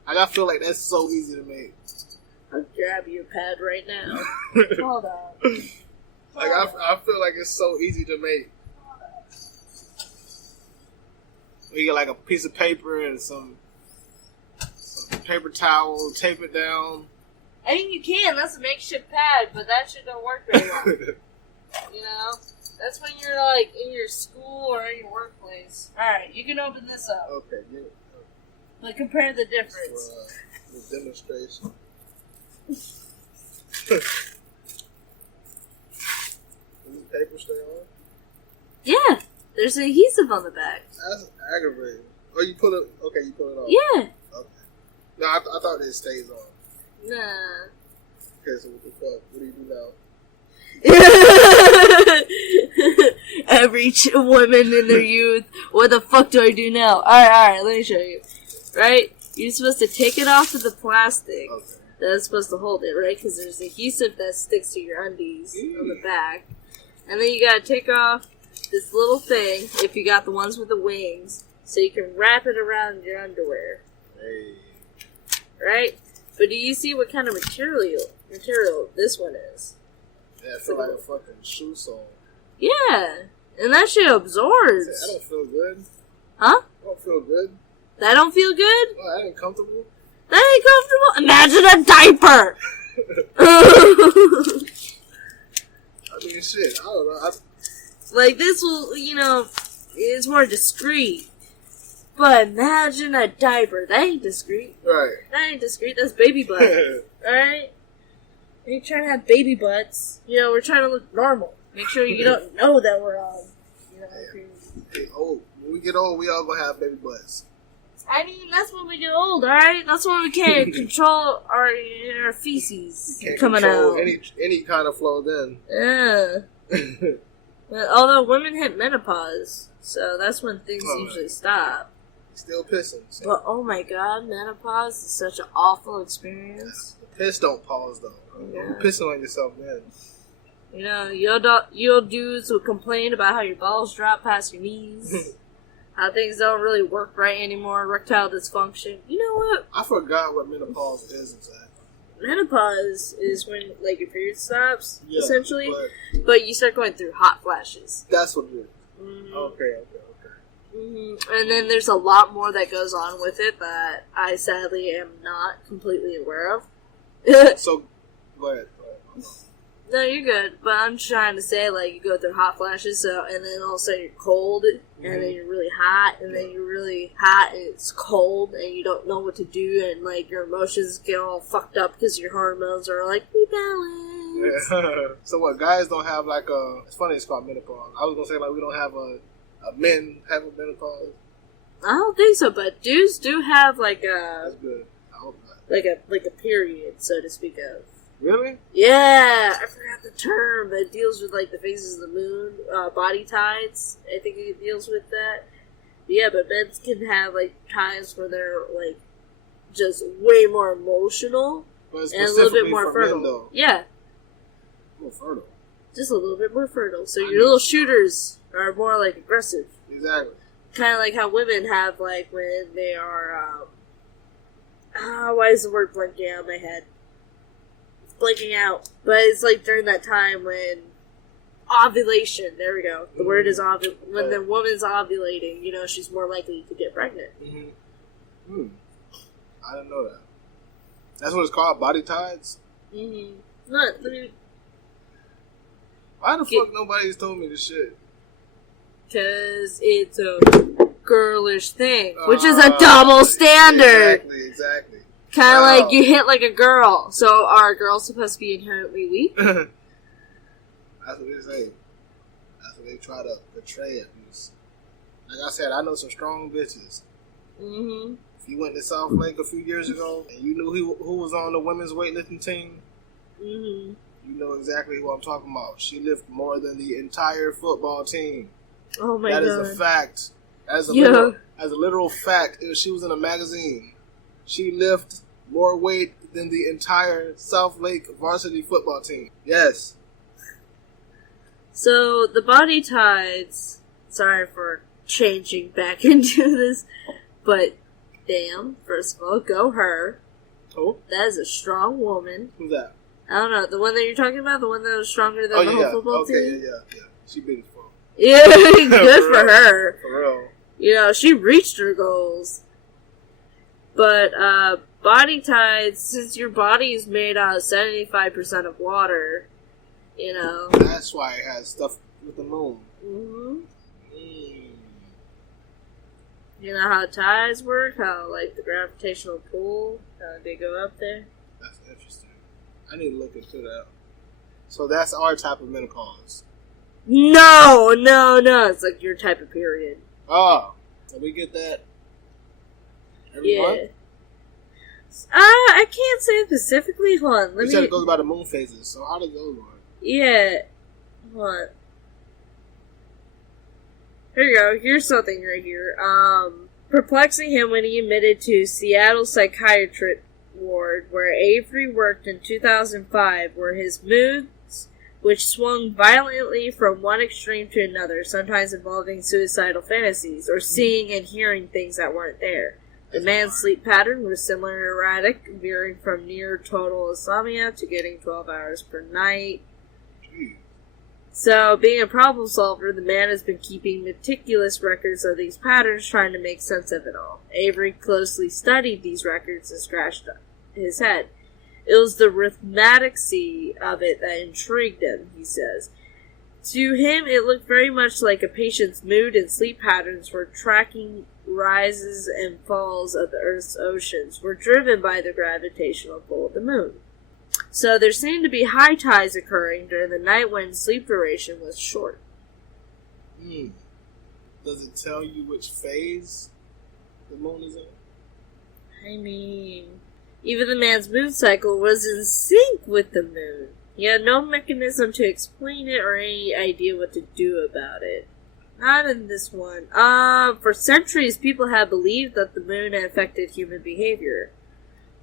Like, I feel like that's so easy to make. I'll grab you a pad right now. Hold on. Like, I feel like it's so easy to make. You get like a piece of paper and some paper towel, tape it down. I mean, you can. That's a makeshift pad, but that shit don't work very well. You know? That's when you're, like, in your school or in your workplace. Alright, you can open this up. Okay, good. But compare the difference. For the demonstration. Does the paper stay on? Yeah, there's adhesive on the back. That's aggravating. Oh, you put it. Okay, you put it on. Yeah. Okay. No, I thought it stays on. Nah. Okay, so what the fuck? What do you do now? Every woman in their youth, what the fuck do I do now? Alright, let me show you. Right? You're supposed to take it off of the plastic that's supposed to hold it, right? Because there's adhesive that sticks to your undies on the back. And then you gotta take off this little thing, if you got the ones with the wings, so you can wrap it around your underwear. Hey. Right? But do you see what kind of material this one is? Yeah, I feel like a fucking shoe sole. Yeah, and that shit absorbs. I don't feel good. Huh? I don't feel good. That don't feel good? Oh, that ain't comfortable. That ain't comfortable? Imagine a diaper! I mean, shit, I don't know. Like, this will, it's more discreet. But imagine a diaper. That ain't discreet. Right. That ain't discreet. That's baby butt. Alright? You're trying to have baby butts. We're trying to look normal. Make sure you don't know that we're all, Hey, when we get old, we all gonna have baby butts. I mean, that's when we get old, alright? That's when we can't control our feces coming out. Any kind of flow then. Yeah. But although women hit menopause, so that's when things usually stop. Still pissing. So. But oh my god, menopause is such an awful experience. The piss don't pause though. Yeah. You're pissing on yourself then. Your dudes will complain about how your balls drop past your knees. How things don't really work right anymore, erectile dysfunction. You know what? I forgot what menopause is exactly. Menopause is when, your period stops, essentially. But you start going through hot flashes. That's what it is. Mm-hmm. Okay. Mm-hmm. And then there's a lot more that goes on with it that I sadly am not completely aware of. So, go ahead. No, you're good. But I'm trying to say, you go through hot flashes, and then all of a sudden you're cold, and then you're really hot, and then you're really hot, and it's cold, and you don't know what to do, and, your emotions get all fucked up because your hormones are rebalance. Yeah. So what, guys don't have, it's funny it's called menopause. I was going to say, we don't have men have a menopause. I don't think so, but dudes do have, That's good. I hope not. Like a period, so to speak of. Really? Yeah, I forgot the term, but it deals with the phases of the moon, body tides. I think it deals with that. Yeah, but men can have times where they're just way more emotional and a little bit more fertile. Men, yeah, more fertile. Just a little bit more fertile. So your little shooters are more aggressive. Exactly. Kind of like how women have when they are. Why is the word blanking out of my head? Blanking out, but it's during that time when ovulation. There we go. The word is when the woman's ovulating. She's more likely to get pregnant. Mm-hmm. I didn't know that. That's what it's called, body tides. Mm-hmm. Why the fuck nobody's told me this shit? Because it's a girlish thing, which is a double standard. Exactly. Kind of like you hit like a girl. So are girls supposed to be inherently weak? That's what they say. That's what they try to portray at least. Like I said, I know some strong bitches. Mm-hmm. If you went to South Lake a few years ago and you knew who was on the women's weightlifting team, mm-hmm. you know exactly who I'm talking about. She lifted more than the entire football team. Oh my god. That is a fact. As a literal fact. She was in a magazine. She lifted more weight than the entire South Lake varsity football team. Yes. So, the body tides, sorry for changing back into this, but damn, first of all, go her. Who? That is a strong woman. Who's that? I don't know, the one that you're talking about? The one that was stronger than the whole football team? Yeah. She big as fuck. Yeah, good for her. For real. She reached her goals. But, body tides, since your body is made out of 75% of water, That's why it has stuff with the moon. Mm-hmm. You know how ties work? How, like, the gravitational pull, how they go up there? That's interesting. I need to look into that. So that's our type of menopause. No! It's like your type of period. Oh. So we get that every month? I can't say specifically. Hold on. You said it goes by the moon phases, so how does those work? Yeah. Hold on. Here you go. Here's something right here. Perplexing him when he admitted to Seattle psychiatrist ward where Avery worked in 2005 were his moods, which swung violently from one extreme to another, sometimes involving suicidal fantasies or seeing and hearing things that weren't there. The man's sleep pattern was similar and erratic, veering from near total insomnia to getting 12 hours per night. Jeez. So, being a problem solver, the man has been keeping meticulous records of these patterns, trying to make sense of it all. Avery closely studied these records and scratched his head. It was the arithmeticy of it that intrigued him, he says. To him, it looked very much like a patient's mood and sleep patterns were tracking rises and falls of the Earth's oceans, were driven by the gravitational pull of the moon. So there seemed to be high tides occurring during the night when sleep duration was short. Does it tell you which phase the moon is in? I mean, even the man's moon cycle was in sync with the moon. He had no mechanism to explain it or any idea what to do about it. Not in this one. For centuries, people have believed that the moon had affected human behavior.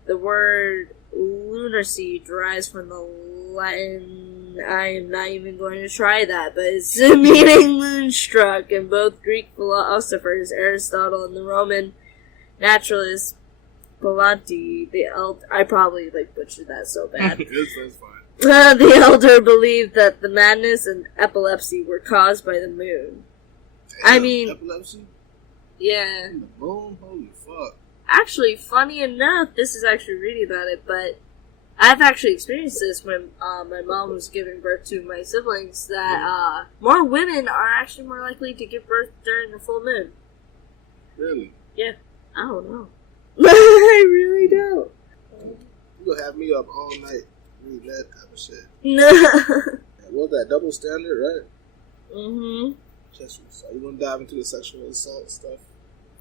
The word lunacy derives from the Latin, I am not even going to try that, but it's meaning moonstruck, and both Greek philosophers, Aristotle and the Roman naturalist Pallanti, I probably butchered that so bad. It's fine. The elder believed that the madness and epilepsy were caused by the moon. I mean, epilepsy? Yeah. The moon? Holy fuck. Actually, funny enough, this is actually reading about it, but I've actually experienced this when my mom was giving birth to my siblings, that more women are actually more likely to give birth during the full moon. Really? Yeah. I don't know. I really don't. You gonna have me up all night reading that type of shit. No. What's that, double standard, right? Mm-hmm. So you want to dive into the sexual assault stuff?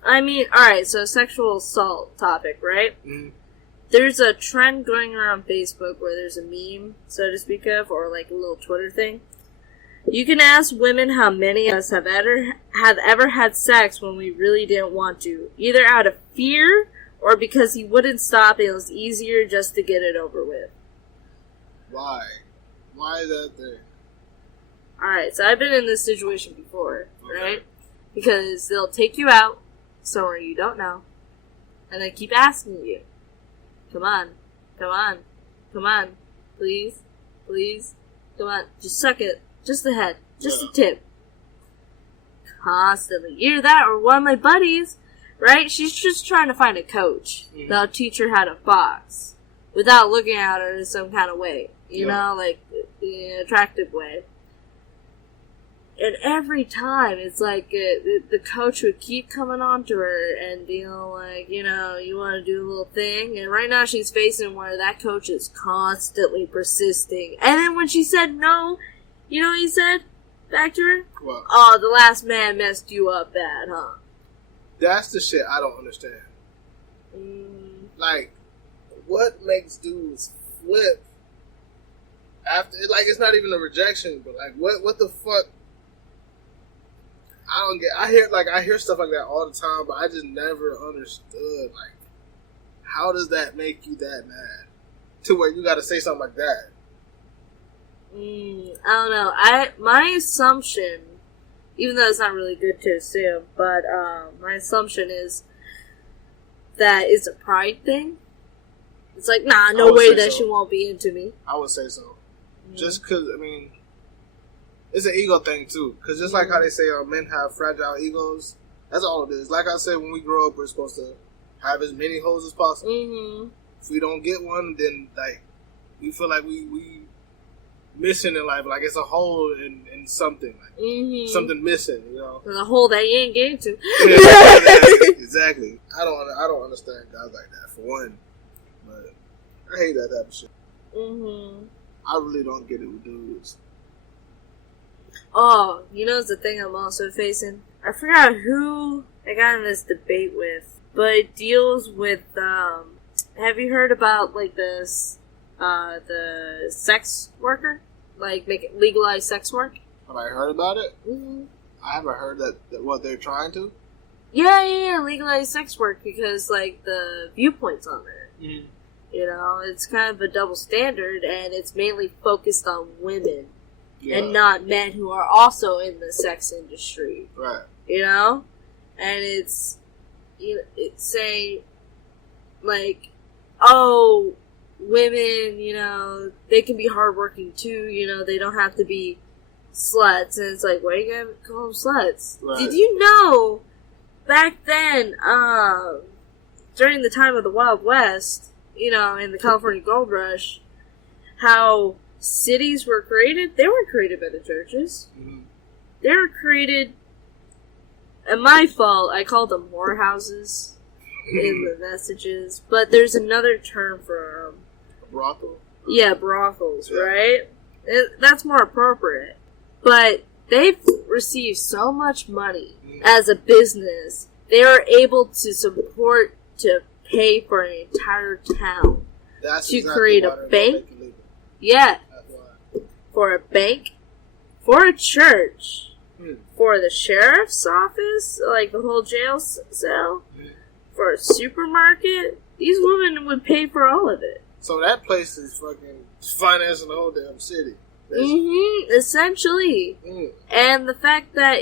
I mean, alright, so sexual assault topic, right? Mm-hmm. There's a trend going around Facebook where there's a meme, so to speak of, or like a little Twitter thing. You can ask women how many of us have ever had sex when we really didn't want to, either out of fear or because he wouldn't stop and it was easier just to get it over with. Why? Why is that there? Alright, so I've been in this situation before, right? Because they'll take you out somewhere you don't know, and they keep asking you, come on, please, come on, just suck it, just the head, just the tip. Constantly. Either that or one of my buddies, right? She's just trying to find a coach that'll teach her how to box without looking at her in some kind of way, you know, like in an attractive way. And every time, it's like the coach would keep coming on to her and being like, you know, you want to do a little thing? And right now she's facing where that coach is constantly persisting. And then when she said no, you know what he said back to her? What? Oh, the last man messed you up bad, huh? That's the shit I don't understand. Like, what makes dudes flip after? Like, it's not even a rejection, but like, what the fuck? I don't get. I hear stuff like that all the time, but I just never understood. Like, how does that make you that mad to where you got to say something like that? I don't know. My assumption, even though it's not really good to assume, but my assumption is that it's a pride thing. It's like, nah, no way that she won't be into me. I would say so. Just because, I mean, it's an ego thing too. Because just like how they say men have fragile egos, that's all it is. Like I said, when we grow up, we're supposed to have as many hoes as possible. If we don't get one, then like we feel like we missing in life. Like, it's a hole in something. Like, something missing, you know? There's a hole that you ain't getting to. Yeah, exactly. I don't understand guys like that, for one. But I hate that type of shit. I really don't get it with dudes. Oh, you know the thing I'm also facing? I forgot who I got in this debate with, but it deals with, have you heard about, like, this, the sex worker? Like, legalize sex work? Have I heard about it? I haven't heard that what they're trying to. Yeah, legalize sex work because, like, the viewpoints on there. You know, it's kind of a double standard, and it's mainly focused on women and not men who are also in the sex industry. Right. You know? And it's saying, like, oh, women, you know, they can be hardworking too, you know, they don't have to be sluts. And it's like, why are you gonna call them sluts? Right. Did you know, back then, during the time of the Wild West, you know, in the California Gold Rush, how cities were created? They weren't created by the churches. They were created, and my fault, I called them whorehouses in the messages, but there's another term for brothel? Yeah, brothels, right? That's more appropriate. But they've received so much money as a business, they are able to support, to pay for an entire town. That's to exactly create a bank. Yeah. For a bank, for a church, for the sheriff's office, like the whole jail cell, for a supermarket. These women would pay for all of it. So that place is fucking financing the whole damn city. Essentially. And the fact that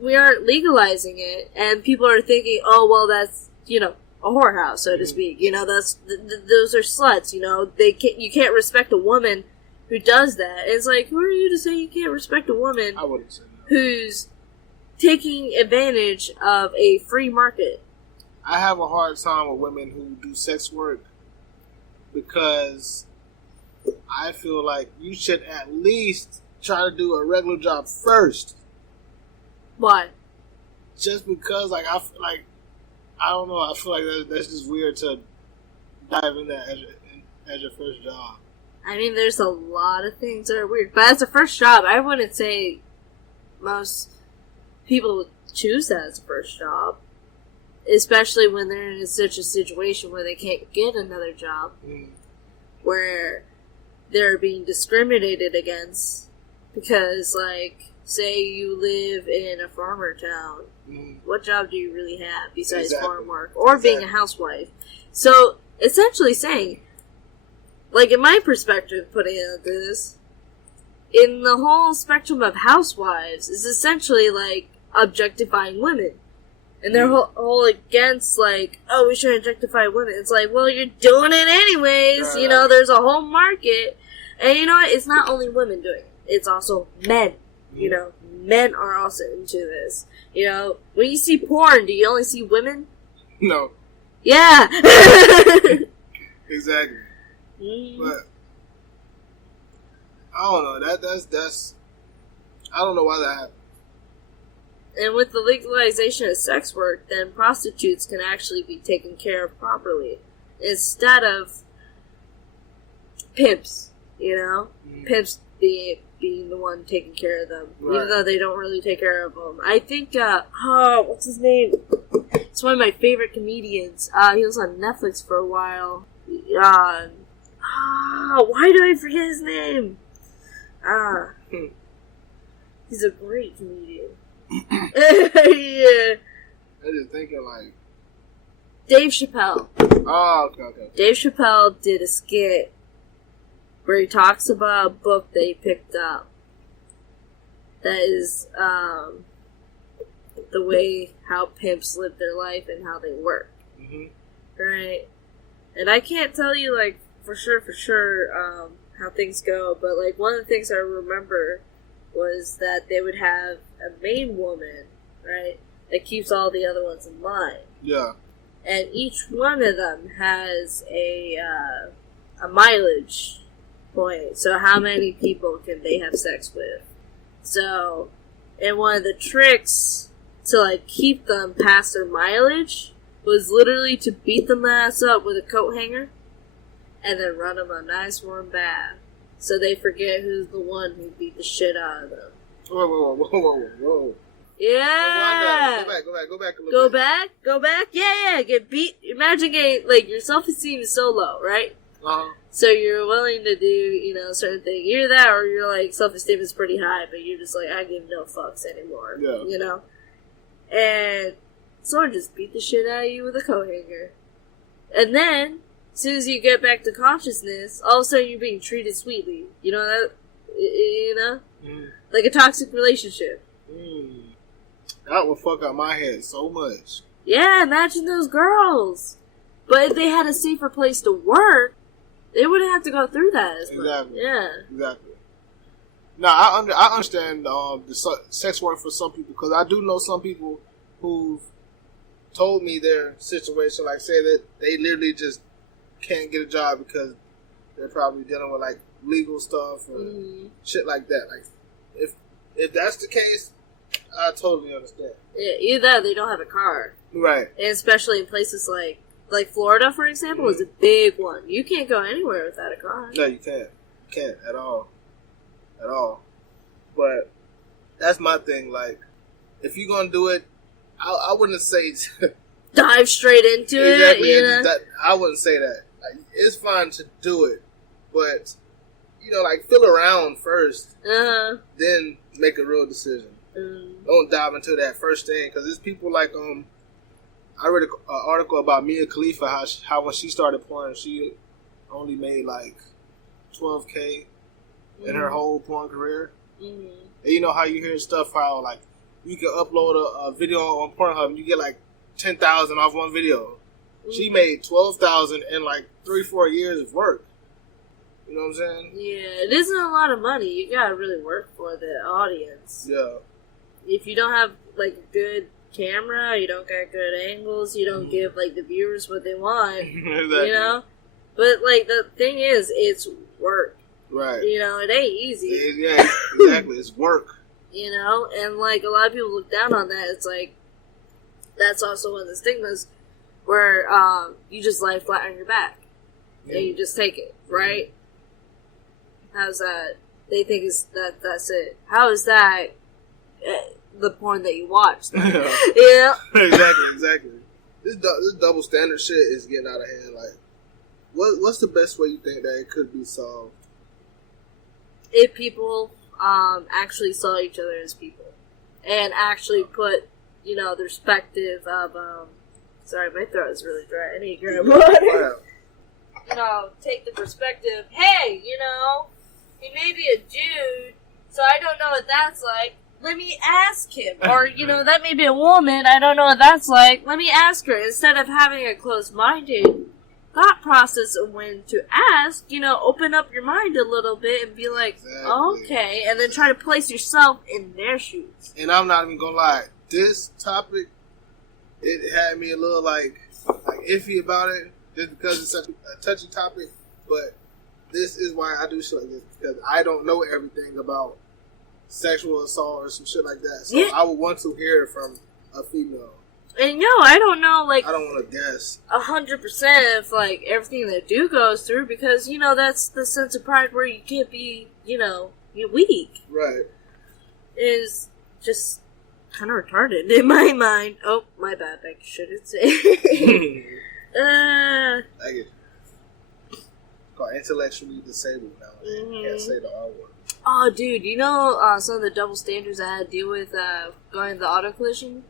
we aren't legalizing it, and people are thinking, oh, well, that's, you know, a whorehouse, so to speak. You know, that's those are sluts. You know, you can't respect a woman who does that. It's like, who are you to say you can't respect a woman? I wouldn't say that. Who's taking advantage of a free market? I have a hard time with women who do sex work because I feel like you should at least try to do a regular job first. Why? Just because, like, I feel like, I don't know, I feel like that's just weird to dive in that as your first job. I mean, there's a lot of things that are weird, but as a first job, I wouldn't say most people would choose that as a first job, especially when they're in such a situation where they can't get another job, where they're being discriminated against because, like, say you live in a farmer town, what job do you really have besides farm work or being a housewife? So, essentially saying, like, in my perspective, putting it like this, in the whole spectrum of housewives is essentially, like, objectifying women. And they're whole against, like, oh, we should objectify women. It's like, well, you're doing it anyways. You know, there's a whole market. And you know what? It's not only women doing it. It's also men. You know, men are also into this. You know, when you see porn, do you only see women? No. Yeah. Exactly. But I don't know. That's I don't know why that happened. And with the legalization of sex work, then prostitutes can actually be taken care of properly instead of pimps. You know, pimps being the one taking care of them, even though they don't really take care of them. I think, what's his name? It's one of my favorite comedians. He was on Netflix for a while. Why do I forget his name? He's a great comedian. Yeah. I'm just thinking, like, Dave Chappelle. Oh, okay. Dave Chappelle did a skit where he talks about a book that he picked up that is the way how pimps live their life and how they work. Right? And I can't tell you, like, for sure how things go, but, like, one of the things I remember was that they would have a main woman, right, that keeps all the other ones in line. Yeah. And each one of them has a mileage point. So how many people can they have sex with? So, and one of the tricks to like keep them past their mileage was literally to beat them ass up with a coat hanger and then run them a nice warm bath so they forget who's the one who beat the shit out of them. Whoa. Yeah. Go back a little bit. Go back. Yeah. Get beat. Imagine getting, like, your self-esteem is so low, right? Uh-huh. So you're willing to do, you know, certain things. Either that or you're like, self-esteem is pretty high, but you're just like, I give no fucks anymore. Yeah. You know? And someone just beat the shit out of you with a coat hanger. And then, as soon as you get back to consciousness, all of a sudden you're being treated sweetly. You know that? You know? Like a toxic relationship. That would fuck up my head so much. Yeah, imagine those girls. But if they had a safer place to work, they wouldn't have to go through that as much. Exactly. Yeah. Exactly. Now, I understand the sex work for some people, because I do know some people who've told me their situation, like say that they literally just can't get a job because they're probably dealing with like legal stuff or shit like that. Like, if that's the case, I totally understand. Yeah, either that or they don't have a car. Right. And especially in places like Florida, for example, is a big one. You can't go anywhere without a car. No, you can't. You can't at all. At all. But that's my thing. Like, if you're going to do it, I wouldn't say... dive straight into exactly, it, you know? I wouldn't say that. Like, it's fine to do it, but, you know, like, feel around first, then make a real decision. Don't dive into that first thing, because there's people like, I read an article about Mia Khalifa, how when she started porn, she only made like $12K in her whole porn career. And you know how you hear stuff how like you can upload a video on Pornhub and you get like 10,000 off one video. She made 12,000 in like 3-4 years of work. You know what I'm saying? Yeah, it isn't a lot of money. You gotta really work for the audience. Yeah. If you don't have like a good camera, you don't got good angles, you don't give like the viewers what they want. Exactly. You know? But like the thing is, it's work. Right. You know, it ain't easy. Yeah, exactly. It's work. You know? And like a lot of people look down on that. It's like that's also one of the stigmas where you just lie flat on your back and you just take it, right? How's that? They think that's it. How is that the porn that you watch? Yeah. Exactly. This double standard shit is getting out of hand. Like, what's the best way you think that it could be solved? If people actually saw each other as people and actually put, you know, the perspective of sorry, my throat is really dry. I need to grab water. You know, take the perspective, hey, you know, he may be a dude, so I don't know what that's like. Let me ask him. Or, you know, that may be a woman, I don't know what that's like. Let me ask her. Instead of having a closed-minded thought process of when to ask, you know, open up your mind a little bit and be like, okay, and then try to place yourself in their shoes. And I'm not even gonna lie, this topic, it had me a little like iffy about it, just because it's such a touchy topic. But this is why I do shit like this, because I don't know everything about sexual assault or some shit like that. So I would want to hear it from a female. And I don't know, like, I don't want to guess 100% of like everything that dude goes through, because you know that's the sense of pride where you can't be, you know, you're weak. Right. Is just kind of retarded in my mind. Oh, my bad. I shouldn't say. I get it. Called intellectually disabled now. Can't say the R word. Oh, dude, you know some of the double standards I had to deal with going to the auto collision?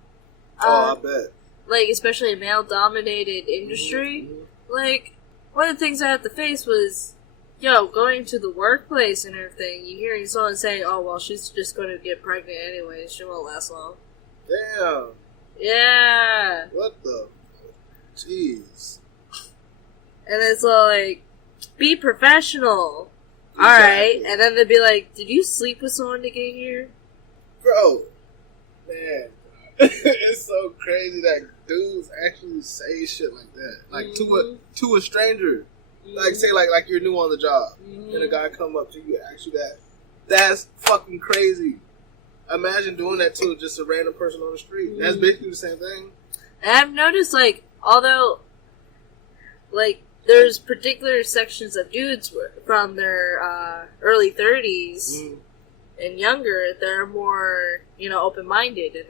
I bet. Like, especially in male-dominated industry. Like, one of the things I had to face was, going to the workplace and everything, you hearing someone saying, oh, well, she's just going to get pregnant anyway, she won't last long. Damn. Yeah. What the? Jeez. And it's all like, be professional. Exactly. Alright. And then they'd be like, did you sleep with someone to get here? Bro. Man. It's so crazy that dudes actually say shit like that. Like, to a stranger. Like, say, like you're new on the job, and a guy come up to you and ask you that. That's fucking crazy. Imagine doing that to just a random person on the street. That's basically the same thing. And I've noticed, like, although, like, there's particular sections of dudes from their early 30s and younger that are more, you know, open-minded, and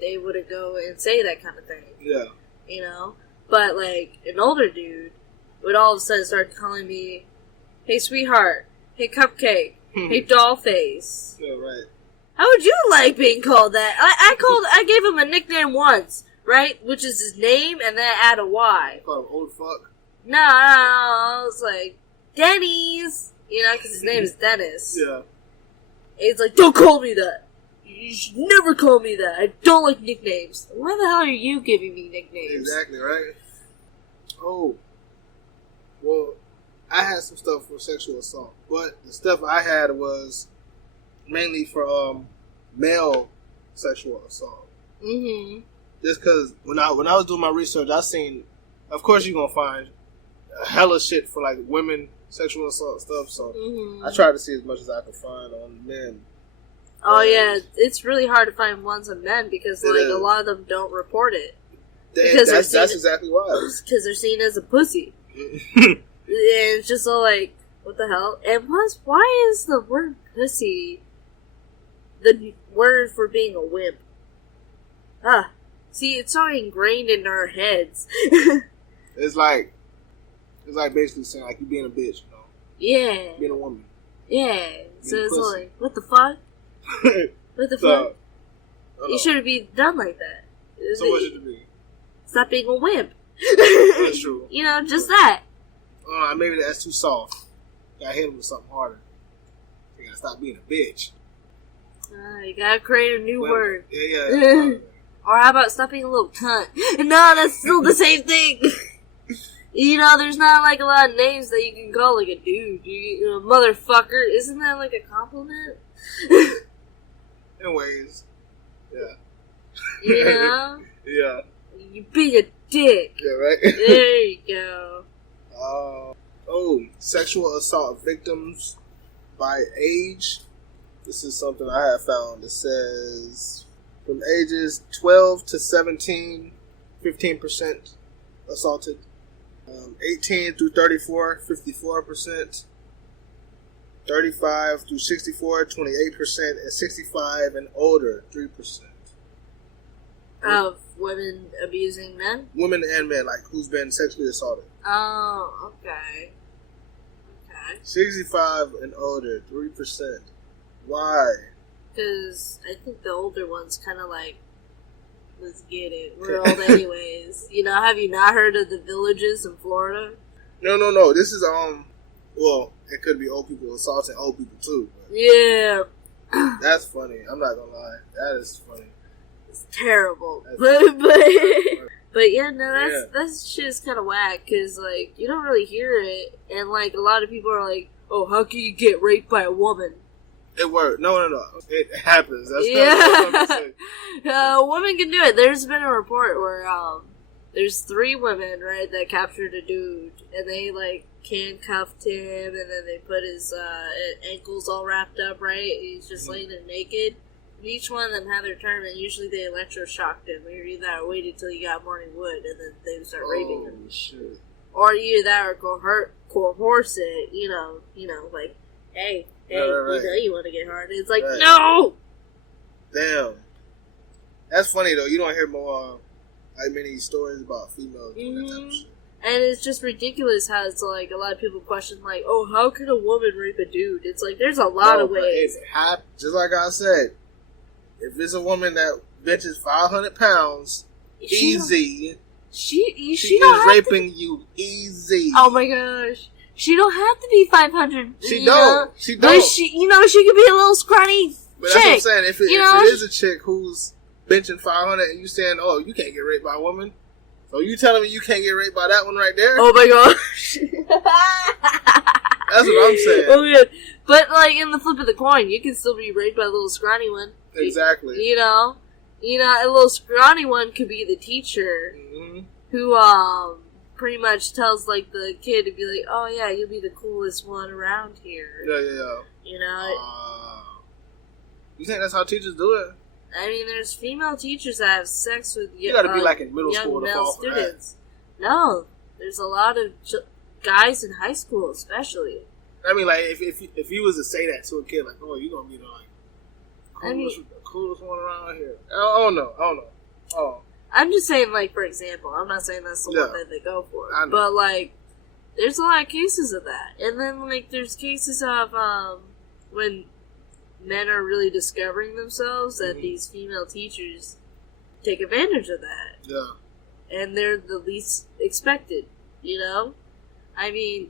they wouldn't go and say that kind of thing. Yeah. You know? But, like, an older dude would all of a sudden start calling me, hey, sweetheart, hey, cupcake, hey, doll face. Yeah, right. How would you like being called that? I gave him a nickname once, right? Which is his name, and then I add a Y. Call him old fuck? No, I was like, Denny's! You know, because his name is Dennis. Yeah. And he's like, don't call me that! You should never call me that! I don't like nicknames. Why the hell are you giving me nicknames? Exactly, right? Oh. Well, I had some stuff for sexual assault, but the stuff I had was mainly for male sexual assault. Mm-hmm. Just because when I was doing my research, I seen, of course you're gonna find hella shit for like women sexual assault stuff. So I tried to see as much as I could find on men. Oh yeah, it's really hard to find ones on men because like a lot of them don't report it. That's exactly why. Because they're seen as a pussy. And it's just all like, what the hell? And plus, why is the word pussy the word for being a wimp? See, it's so ingrained in our heads. It's like basically saying like you being a bitch, you know? Yeah. Being a woman. Yeah. So it's pussy. like, what the fuck? What the fuck? You know. shouldn't be done like that. So what should it be? Stop being a wimp. That's true. You know, just that. Maybe that's too soft. Gotta hit him with something harder. You gotta stop being a bitch. You gotta create a new word. Yeah. Or how about stop being a little cunt? No, that's still the same thing. You know, there's not like a lot of names that you can call like a dude. You know, motherfucker. Isn't that like a compliment? Anyways. Yeah. You know? Yeah. You being a dick. Yeah, right? There you go. Sexual assault victims by age. This is something I have found. It says from ages 12 to 17, 15% assaulted. 18 through 34, 54%. 35 through 64, 28%. And 65 and older, 3%. Of women abusing men? Women and men, like who's been sexually assaulted. Oh, okay. 65 and older, 3%. Why? Because I think the older ones kind of like, let's get it. We're old anyways. You know, have you not heard of the villages in Florida? No. This is, well, it could be old people assaulting old people too. But yeah. That's funny. I'm not gonna lie. That is funny. It's terrible. That's But yeah, no, that shit is kind of whack, because, like, you don't really hear it, and, like, a lot of people are like, oh, how can you get raped by a woman? It worked. No. It happens. That's not what I'm saying. Women can do it. There's been a report where, there's 3 women, right, that captured a dude, and they, like, handcuffed him, and then they put his, ankles all wrapped up, right, and he's just laying there naked. Each one of them had their term, and usually they electroshocked him. Or either that or waited till he got morning wood, and then they would start raping him. Shit. Or either that or coerce it, you know, like, hey, right. you know you want to get hard. It's like, right. No! Damn. That's funny, though. You don't hear more, like, many stories about females doing that type of shit. And it's just ridiculous how it's like, a lot of people question, like, oh, how can a woman rape a dude? It's like, there's a lot of ways. Just like I said, if it's a woman that benches 500 pounds, easy. She is raping you easy. Oh my gosh. She don't have to be 500. She don't. But she could be a little scrawny But chick. that's what I'm saying. If it is a chick who's benching 500 and you saying, oh, you can't get raped by a woman. So you telling me you can't get raped by that one right there? Oh my gosh. That's what I'm saying. Oh yeah. But like in the flip of the coin, you can still be raped by a little scrawny one. Exactly. You know, a little scrawny one could be the teacher who pretty much tells, like, the kid to be like, oh, yeah, you'll be the coolest one around here. Yeah. You know? You think that's how teachers do it? I mean, there's female teachers that have sex with you gotta be like in middle school to male fall for students. No, there's a lot of guys in high school, especially. I mean, like, if you was to say that to a kid, like, oh, you gonna be the, like, coolest one around here. I don't know. Oh. I'm just saying, like, for example, I'm not saying that's the one that they go for. But, like, there's a lot of cases of that. And then, like, there's cases of, when men are really discovering themselves that these female teachers take advantage of that. Yeah. And they're the least expected, you know? I mean,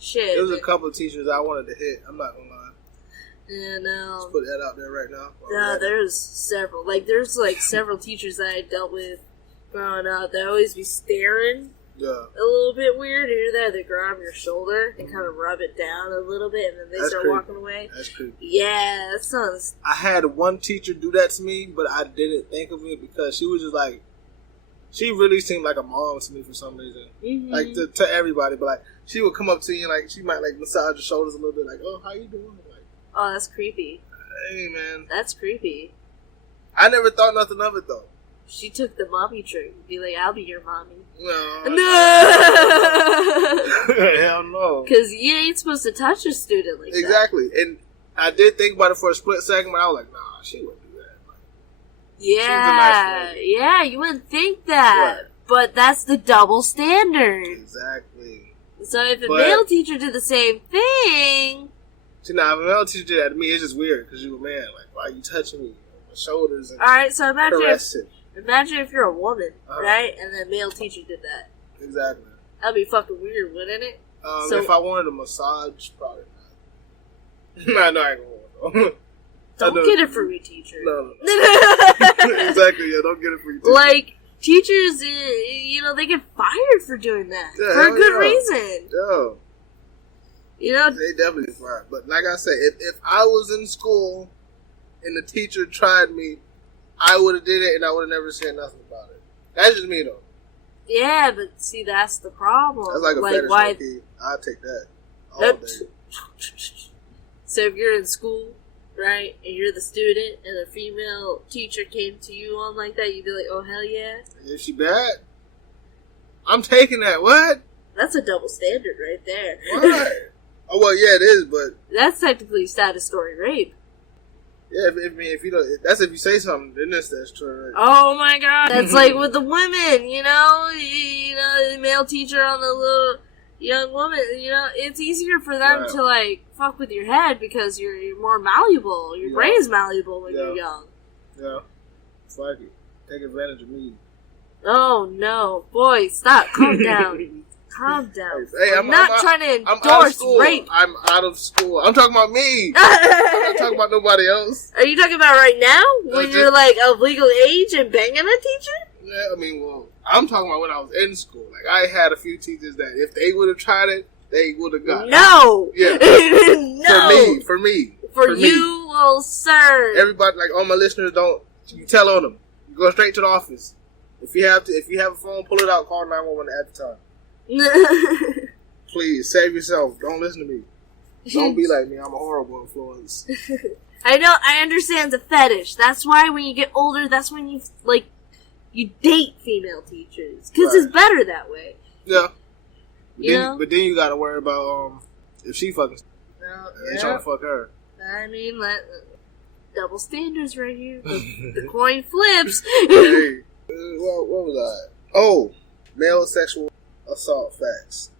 shit. There was a couple of teachers I wanted to hit. I'm not gonna lie. And, let's put that out there right now. Yeah, there's several. Like, there's, like, several teachers that I dealt with growing up that always be staring. Yeah. A little bit weird. You hear that? They grab your shoulder and kind of rub it down a little bit, and then they start walking away. That's creepy. Yeah, that sounds... I had one teacher do that to me, but I didn't think of it because she was just like... She really seemed like a mom to me for some reason. Mm-hmm. Like, to everybody, but, like, she would come up to you and, like, she might, like, massage your shoulders a little bit, like, oh, how you doing? Like, oh, that's creepy. Hey, man. That's creepy. I never thought nothing of it, though. She took the mommy trick. Be like, I'll be your mommy. No. Hell no. Because you ain't supposed to touch a student like that. Exactly. And I did think about it for a split second, but I was like, nah, she wouldn't do that. Like, yeah. Yeah, you wouldn't think that. Right. But that's the double standard. Exactly. So if a male teacher did the same thing... See, now, if a male teacher did that to me, it's just weird, because you're a man. Like, why are you touching me? My shoulders and alright, so caressing. Imagine if you're a woman, right? And the male teacher did that. Exactly. That'd be fucking weird, wouldn't it? If I wanted a massage, probably not. No, I ain't gonna. Don't get it for me, teacher. No. Exactly, yeah, don't get it for you, teacher. Like, teachers, you know, they get fired for doing that. Yeah, for a good reason. Yeah. You know? They definitely get fired. But like I said, if I was in school and the teacher tried me, I would have did it and I would have never said nothing about it. That's just me, though. Yeah, but see, that's the problem. That's like a fetish kid. I'll take that all day. So if you're in school, right, and you're the student, and a female teacher came to you on like that, you'd be like, oh, hell yeah. Is she bad? I'm taking that. What? That's a double standard right there. What? Oh, well, yeah, it is, but... That's technically statutory rape. Yeah, if you don't... That's if you say something, then that's statutory rape. Oh, my God. That's like with the women, you know? You know, the male teacher on the little young woman, you know? It's easier for them to, like, fuck with your head because you're more malleable. Your brain is malleable when you're young. Yeah. Fuck it. Take advantage of me. Oh, no. Boy, stop. Calm down. Calm down. Hey, I'm not trying to endorse rape. I'm out of school. I'm talking about me. I'm not talking about nobody else. Are you talking about right now? When you're like of legal age and banging a teacher? Yeah, I mean, well, I'm talking about when I was in school. Like, I had a few teachers that if they would have tried it, they would have got it. No! Yeah. No! For me. For you, little sir. Everybody, like, all my listeners don't, you tell on them. You go straight to the office. If you have a phone, pull it out, call 911 at the time. Please, save yourself. Don't listen to me. Don't be like me. I'm a horrible influence. I know. I understand the fetish. That's why when you get older, that's when you date female teachers. Because it's better that way. Yeah. But then you gotta worry about if she fucking... They trying to fuck her. I mean, double standards right here. The coin flips. Hey, what was I? Oh, male sexual assault facts.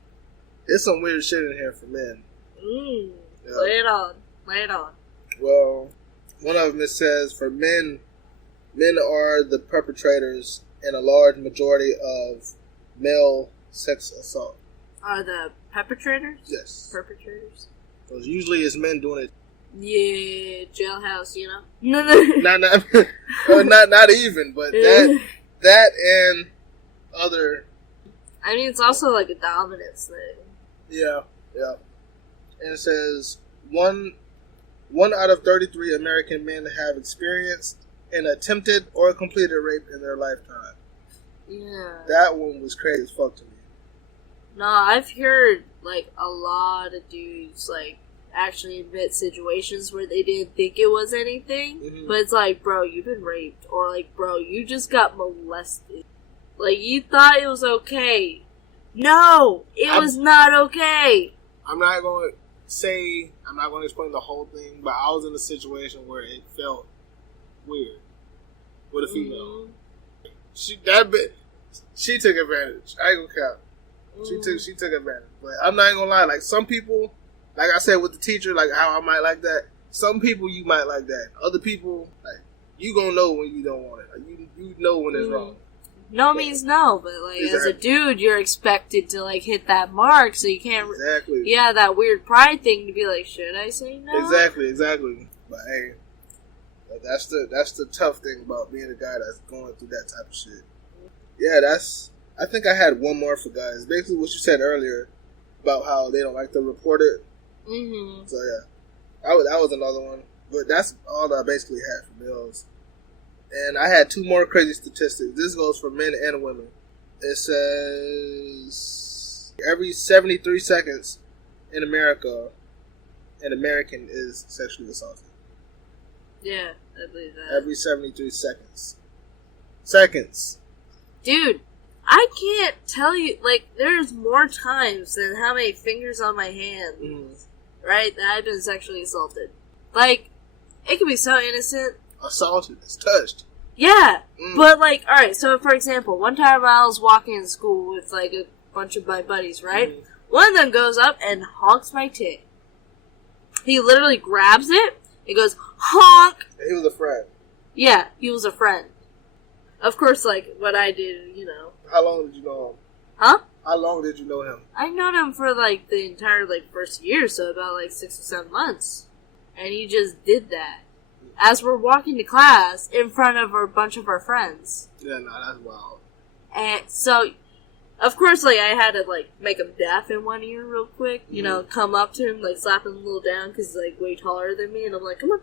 There's some weird shit in here for men. Yeah. Lay it on. Well, one of them, it says, for men are the perpetrators in a large majority of male sex assault. Are the perpetrators? Yes. Perpetrators? Because usually it's men doing it. Yeah, jailhouse, you know? not even, but that and other... I mean, it's also like a dominance thing. Yeah. And it says, one out of 33 American men have experienced an attempted or completed rape in their lifetime. Yeah. That one was crazy as fuck to me. No, I've heard, like, a lot of dudes, like, actually admit situations where they didn't think it was anything, but it's like, bro, you've been raped, or like, bro, you just got molested. Like, you thought it was okay. No! It was not okay! I'm not going to explain the whole thing, but I was in a situation where it felt weird with a female. She took advantage. I ain't gonna count. She took advantage. But I'm not gonna lie, like, some people, like I said with the teacher, like how I might like that. Some people you might like that. Other people, like, you gonna know when you don't want it. Like, you know when it's wrong. No means no, but like as a dude, you're expected to like hit that mark, so you can't. Exactly. Yeah, that weird pride thing to be like, should I say no? Exactly. But hey, that's the tough thing about being a guy that's going through that type of shit. Yeah, I think I had one more for guys. Basically, what you said earlier about how they don't like to report it. Mm-hmm. So yeah, that was another one. But that's all that I basically had for males. And I had two more crazy statistics. This goes for men and women. It says every 73 seconds in America, an American is sexually assaulted. Yeah, I believe that. Every 73 seconds. Seconds. Dude, I can't tell you, like, there's more times than how many fingers on my hand, right, that I've been sexually assaulted. Like, it can be so innocent. Assaulted. It's touched. Yeah, but like, alright, so for example, one time I was walking in school with like a bunch of my buddies, right? One of them goes up and honks my tit. He literally grabs it, and goes, honk! He was a friend. Yeah, he was a friend. Of course, like, what I did, you know. How long did you know him? Huh? How long did you know him? I've known him for like the entire like first year, so about like 6 or 7 months. And he just did that. As we're walking to class in front of a bunch of our friends. Yeah, no, that's wild. And so, of course, like, I had to, like, make him deaf in one ear real quick. You know, come up to him, like, slap him a little down because he's, like, way taller than me. And I'm like, come on,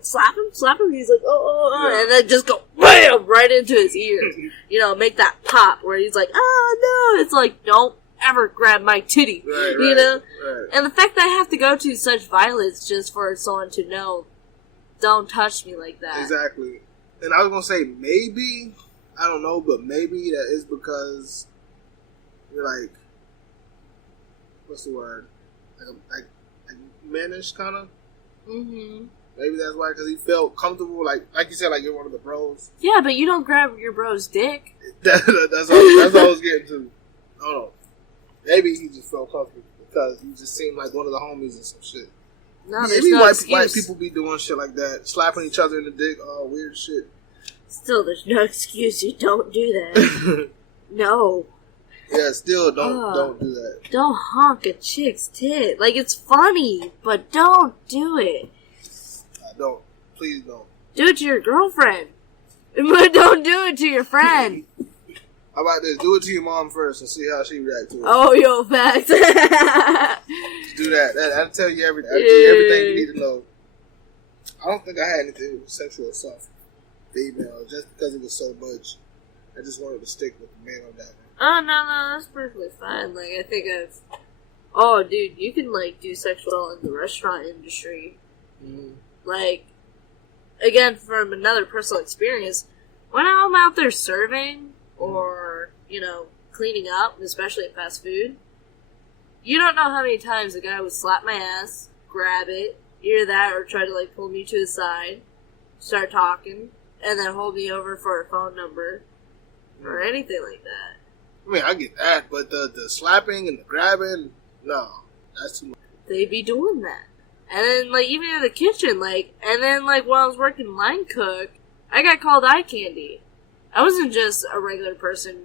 slap him. He's like, oh. And then just go, BAM! Right into his ear. You know, make that pop where he's like, oh, no. It's like, don't ever grab my titty. Right, you know? Right. And the fact that I have to go to such violence just for someone to know, don't touch me like that. Like, and I was gonna say maybe, I don't know, but maybe that is because you're like, what's the word? Like mannish kind of. Maybe that's why, because he felt comfortable, like you said, like you're one of the bros. Yeah, but you don't grab your bro's dick. That's all I was getting to. I don't know. Maybe he just felt comfortable because he just seemed like one of the homies or some shit. No, there's no excuse. White people be doing shit like that, slapping each other in the dick, all weird shit. Still, there's no excuse. You don't do that. No. Yeah, still don't do that. Don't honk a chick's tit. Like, it's funny, but don't do it. Don't. Please don't. Do it to your girlfriend, but don't do it to your friend. How about this? Do it to your mom first and see how she reacts to it. Oh, yo, facts. Do that. That'll tell you everything. That'll tell you everything you need to know. I don't think I had anything with sexual assault female just because it was so much. I just wanted to stick with the man on that one. Oh, no, that's perfectly fine. Like, I think oh, dude, you can, like, do sexual in the restaurant industry. Like, again, from another personal experience, when I'm out there serving or, you know, cleaning up, especially at fast food, you don't know how many times a guy would slap my ass, grab it, either that or try to, like, pull me to the side, start talking, and then hold me over for a phone number or anything like that. I mean, I get that, but the slapping and the grabbing, no, that's too much. They be doing that. And then, like, even in the kitchen, like, and then, like, while I was working line cook, I got called eye candy. I wasn't just a regular person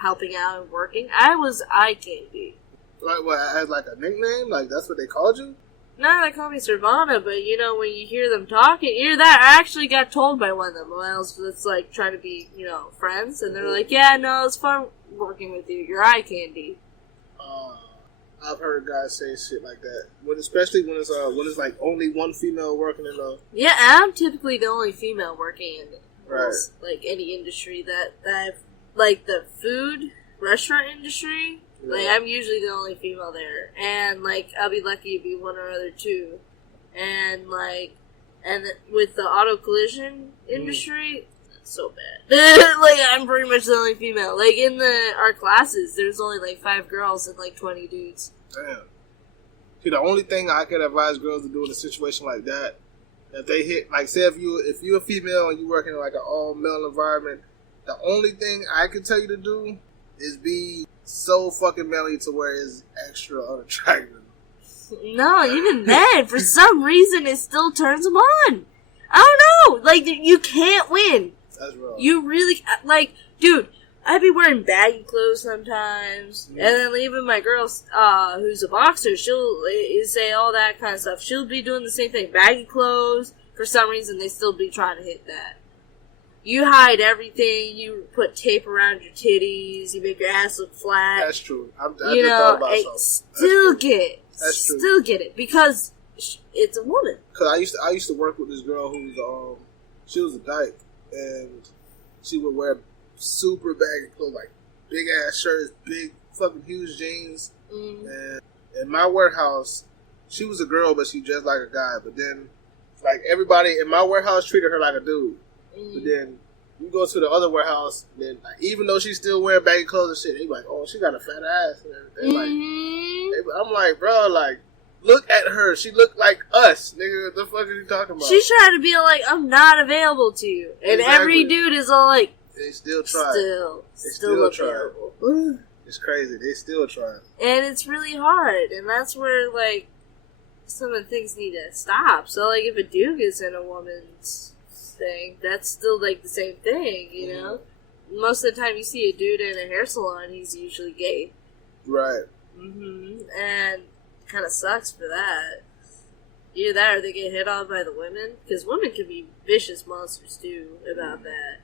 helping out and working. I was eye candy. Like, what, as like a nickname? Like, that's what they called you? No, they call me Servana, but, you know, when you hear them talking, either that, I actually got told by one of them when I was just, like, trying to be, you know, friends, and they're like, yeah, no, it's fun working with you. You're eye candy. I've heard guys say shit like that. Especially when it's like only one female working in a... Yeah, I'm typically the only female working in right. Like any industry that I've, like the food restaurant industry. Yeah. Like, I'm usually the only female there. And, like, I'll be lucky to be one or other two. And, like, with the auto collision industry, it's so bad. Like, I'm pretty much the only female. Like, in our classes, there's only, like, 5 girls and, like, 20 dudes. Damn. See, the only thing I could advise girls to do in a situation like that, if they hit, like, say if you're a female and you work in, like, an all-male environment, the only thing I can tell you to do is be so fucking manly to where it's extra unattractive. No, even then, for some reason, it still turns them on. I don't know. Like, you can't win. That's wrong. You really, like, dude, I'd be wearing baggy clothes sometimes, and then even my girl, who's a boxer, she'll say all that kind of stuff. She'll be doing the same thing. Baggy clothes, for some reason, they still be trying to hit that. You hide everything. You put tape around your titties. You make your ass look flat. That's true. I just thought about something. Still get it. That's true. Still get it because it's a woman. Cause I used to work with this girl who's she was a dyke, and she would wear super baggy clothes, like big ass shirts, big fucking huge jeans. And in my warehouse, she was a girl, but she dressed like a guy. But then, like, everybody in my warehouse treated her like a dude. But then you go to the other warehouse, and then, like, even though she's still wearing baggy clothes and shit, they like, oh, she got a fat ass. And I'm like, bro, like, look at her. She look like us, nigga. What the fuck are you talking about? She's trying to be like, I'm not available to you, and every dude is all like, they still try. Still available. It's crazy. They still try. And it's really hard, and that's where, like, some of the things need to stop. So, like, if a dude gets in a woman's thing, that's still, like, the same thing, you know? Most of the time you see a dude in a hair salon, he's usually gay. Right. And it kind of sucks for that. Either that or they get hit on by the women, because women can be vicious monsters, too, about that.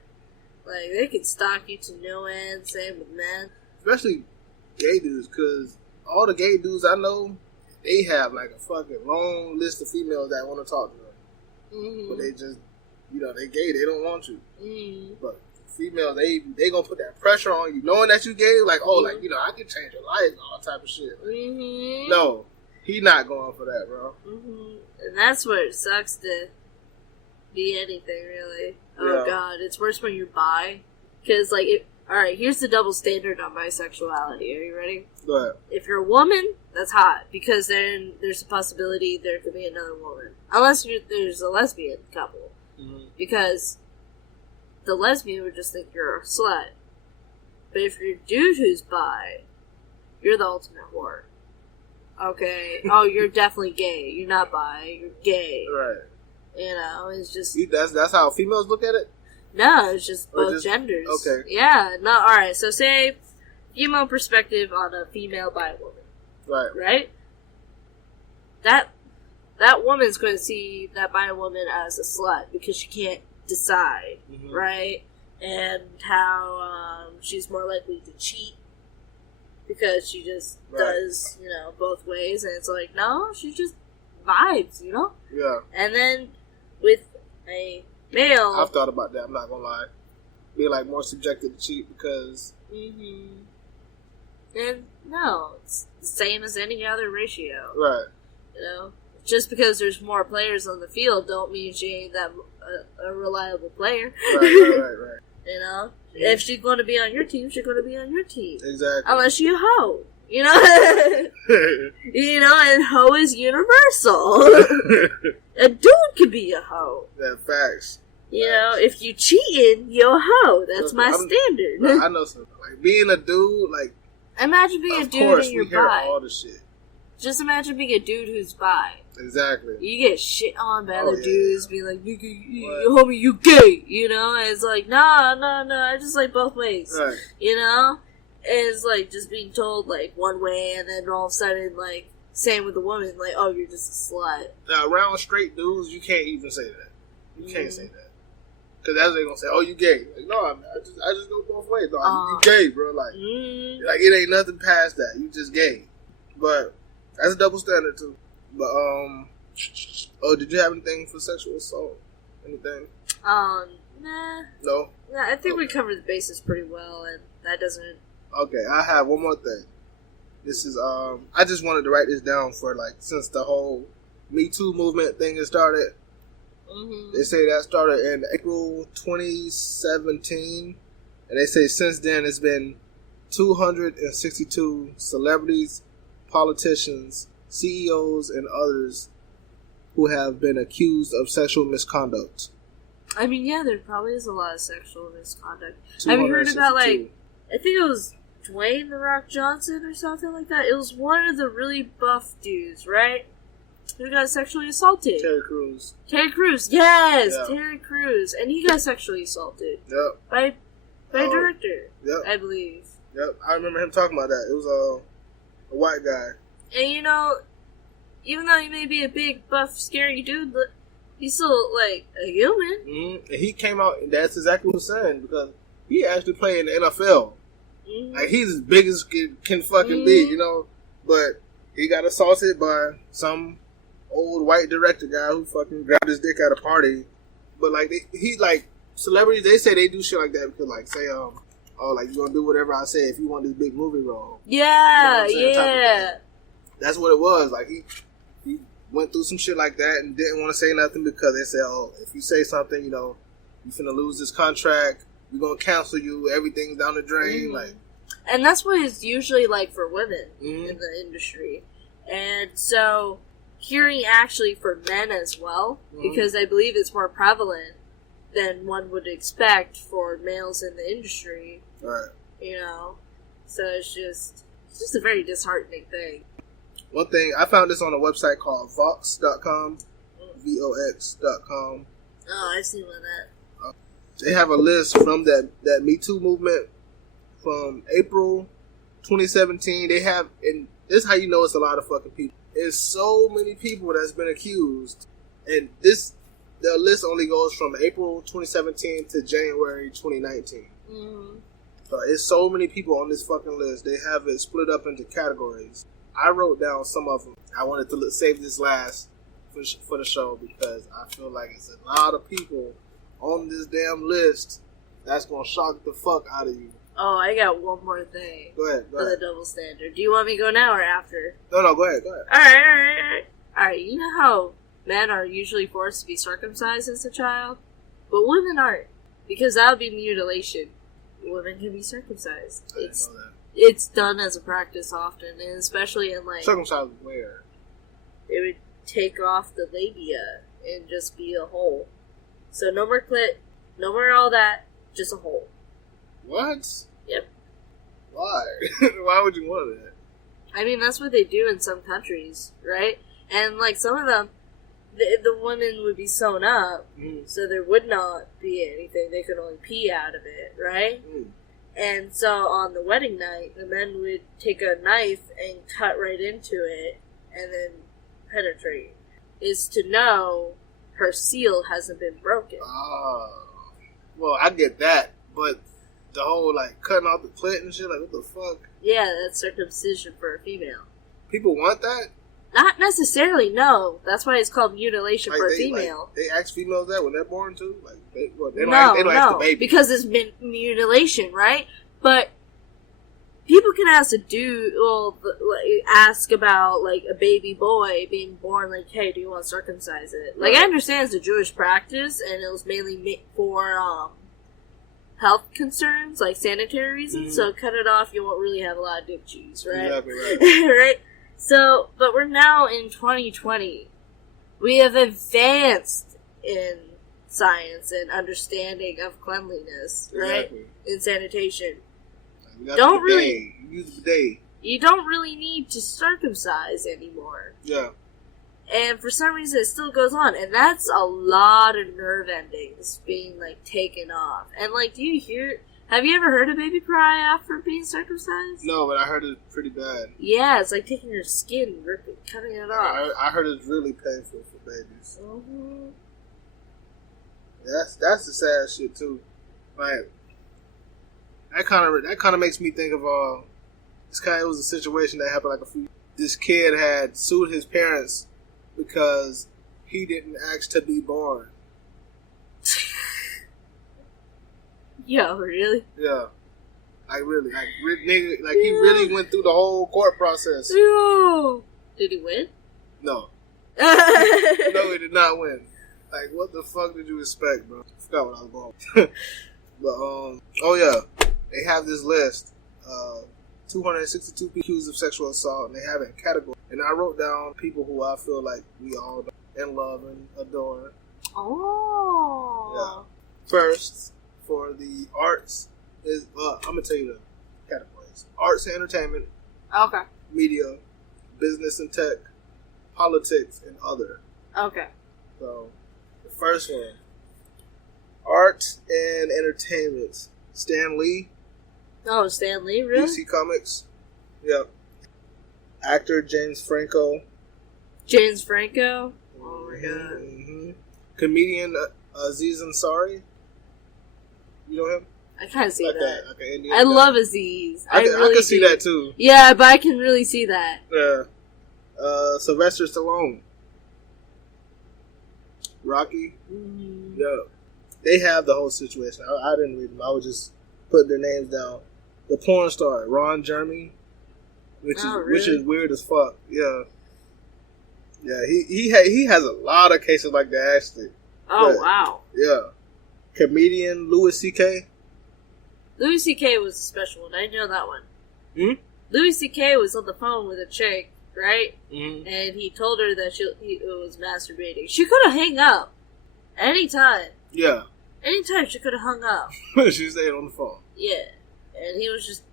Like, they can stalk you to no end, same with men. Especially gay dudes, because all the gay dudes I know, they have, like, a fucking long list of females that want to talk to them. But they just, you know, they gay, they don't want you. But females, they gonna put that pressure on you, knowing that you gay, like, oh, like, you know, I can change your life, all type of shit. Like, no, he not going for that, bro. And that's where it sucks to be anything, really. Oh, God, it's worse when you're bi. Because, like, alright, here's the double standard on bisexuality. Are you ready? Go ahead. If you're a woman, that's hot. Because then there's a possibility there could be another woman. Unless there's a lesbian couple. Because the lesbian would just think you're a slut. But if you're a dude who's bi, you're the ultimate whore. Okay? Oh, you're definitely gay. You're not bi. You're gay. Right. You know, it's just... That's how females look at it? No, it's just both genders. Okay. Yeah, no, alright, so say female perspective on a female bi woman. Right. Right? That woman's going to see that bi woman as a slut because she can't decide, right? And how she's more likely to cheat because she just does, you know, both ways. And it's like, no, she just vibes, you know? Yeah. And then with a male... I've thought about that, I'm not gonna lie. Be, like, more subjected to cheat because... And, no, it's the same as any other ratio. Right. You know? Just because there's more players on the field don't mean she ain't that a reliable player. Right. You know? Yeah. If she's going to be on your team, she's going to be on your team. Exactly. Unless you hoe. You know? You know, and hoe is universal. A dude can be a hoe. Yeah, facts. You know, if you cheating, you're a hoe. That's my standard. I know something. Like, being a dude, like... Imagine being a dude and you're bi. All the shit. Just imagine being a dude who's bi. Exactly. You get shit on by other dudes, be like, homie, you gay, you know? And it's like, no, I just like both ways. Right. You know? And it's like just being told like one way, and then all of a sudden, like, same with the woman, like, oh, you're just a slut. Now, around straight dudes, you can't even say that. You can't say that. Because that's what they're going to say, oh, you gay. Like, no, I just go both ways. No, you gay, bro. Like, like, it ain't nothing past that. You just gay. But that's a double standard, too. But, oh, did you have anything for sexual assault? Anything? Nah. No? Yeah, I think we covered the bases pretty well, and that doesn't... Okay, I have one more thing. This is I just wanted to write this down for like since the whole Me Too movement thing has started. Mm-hmm. They say that started in April 2017, and they say since then it's been 262 celebrities, politicians, CEOs, and others who have been accused of sexual misconduct. I mean, yeah, there probably is a lot of sexual misconduct. Have you heard about, like, I think it was Dwayne The Rock Johnson or something like that? It was one of the really buff dudes, right? Who got sexually assaulted. Terry Crews. Terry Crews, yes! Yeah. Terry Crews. And he got sexually assaulted. Yep. By a director, yep. I believe. Yep, I remember him talking about that. It was a white guy. And you know, even though he may be a big, buff, scary dude, he's still, like, a human. Mm-hmm. And he came out, and that's exactly what he was saying, because he actually played in the NFL. Mm-hmm. Like, he's as big as can fucking be, you know? But he got assaulted by some old white director guy who fucking grabbed his dick at a party. But, like, celebrities, they say they do shit like that because, like, say, oh, like, you're gonna do whatever I say if you want this big movie role. Yeah, you know yeah. That's what it was. Like, he went through some shit like that and didn't want to say nothing because they said, oh, if you say something, you know, you're finna lose this contract, we're gonna cancel you, everything's down the drain. Mm-hmm. Like, and that's what it's usually like for women mm-hmm. in the industry. And so, hearing actually for men as well, mm-hmm. because I believe it's more prevalent than one would expect for males in the industry. right. You know, so it's just a very disheartening thing. One thing, I found this on a website called Vox.com, VOX.com. Oh, I've seen one of that. They have a list from that Me Too movement from April 2017. They have, and this is how you know it's a lot of fucking people. There's so many people that's been accused, and the list only goes from April 2017 to January 2019. Mm-hmm. So it's so many people on this fucking list. They have it split up into categories. I wrote down some of them. I wanted to save this last for the show because I feel like it's a lot of people on this damn list that's gonna shock the fuck out of you. Oh, I got one more thing. Go ahead. For the double standard. Do you want me to go now or after? No, go ahead. Alright, you know how men are usually forced to be circumcised as a child? But women aren't. Because that would be mutilation. Women can be circumcised. I didn't know that. It's done as a practice often, and especially in, like... Circumcised where? They would take off the labia and just be a hole. So no more clit, no more all that, just a hole. What? Yep. Why? Why would you want that? I mean, that's what they do in some countries, right? And, like, some of them, the woman would be sewn up, so there would not be anything. They could only pee out of it, right? And so on the wedding night, the men would take a knife and cut right into it and then penetrate. Is to know her seal hasn't been broken. Oh. Well, I get that, but the whole, like, cutting off the clit and shit, like, what the fuck? Yeah, that's circumcision for a female. People want that? Not necessarily, no. That's why it's called mutilation like for a female. Like, they ask females that when they're born too? Like, they don't No, ask the baby. because it's mutilation, right? But people can ask a dude, ask about, like, a baby boy being born, like, hey, do you want to circumcise it? Like, I understand it's a Jewish practice, and it was mainly for, health concerns, like sanitary reasons, so cut it off, you won't really have a lot of dick cheese, right? Exactly right. Right? So, but we're now in 2020. We have advanced in science and understanding of cleanliness, right? Exactly. In sanitation. Don't really use the bidet. You don't really need to circumcise anymore. Yeah. And for some reason it still goes on. And that's a lot of nerve endings being, like, taken off. And, like, have you ever heard a baby cry after being circumcised? No, but I heard it's pretty bad. Yeah, it's like taking your skin, cutting it off. I heard it's really painful for babies. Mm-hmm. That's the sad shit too. Like, that kind of makes me think of it was a situation that happened like this kid had sued his parents because he didn't ask to be born. Yo, really? Yeah. Like really, nigga, like he really went through the whole court process. Yeah. Did he win? No. No, he did not win. Like, what the fuck did you expect, bro? I forgot what I was going. But oh yeah, they have this list. 262 accused of sexual assault, and they have it in categories. And I wrote down people who I feel like we all in love and adore. Oh. Yeah. First, for the arts, is I'm gonna tell you the categories: arts and entertainment, Okay. media, business and tech, politics, and other. Okay. So, the first one, arts and entertainment. Stan Lee. Oh, Stan Lee, really? DC Comics. Yep. Actor James Franco. James Franco? Oh my god. Mm-hmm. Comedian Aziz Ansari. You know him? I kind of see like that. Like an Indian I guy. love Aziz. I can see that too. Yeah, but I can really see that. Yeah. Sylvester Stallone. Rocky. Mm. Yeah. They have the whole situation. I didn't read them. I was just putting their names down. The porn star, Ron Jeremy. Which is weird as fuck. Yeah. Yeah, he has a lot of cases like that, actually. Oh, but, wow. Yeah. Comedian Louis C.K. Louis C.K. was a special one. I know that one. Hmm? Louis C.K. was on the phone with a chick, right? Mm-hmm. And he told her that he was masturbating. She could have hung up. Anytime. Yeah. Anytime she could have hung up. She stayed on the phone. Yeah. And he was just,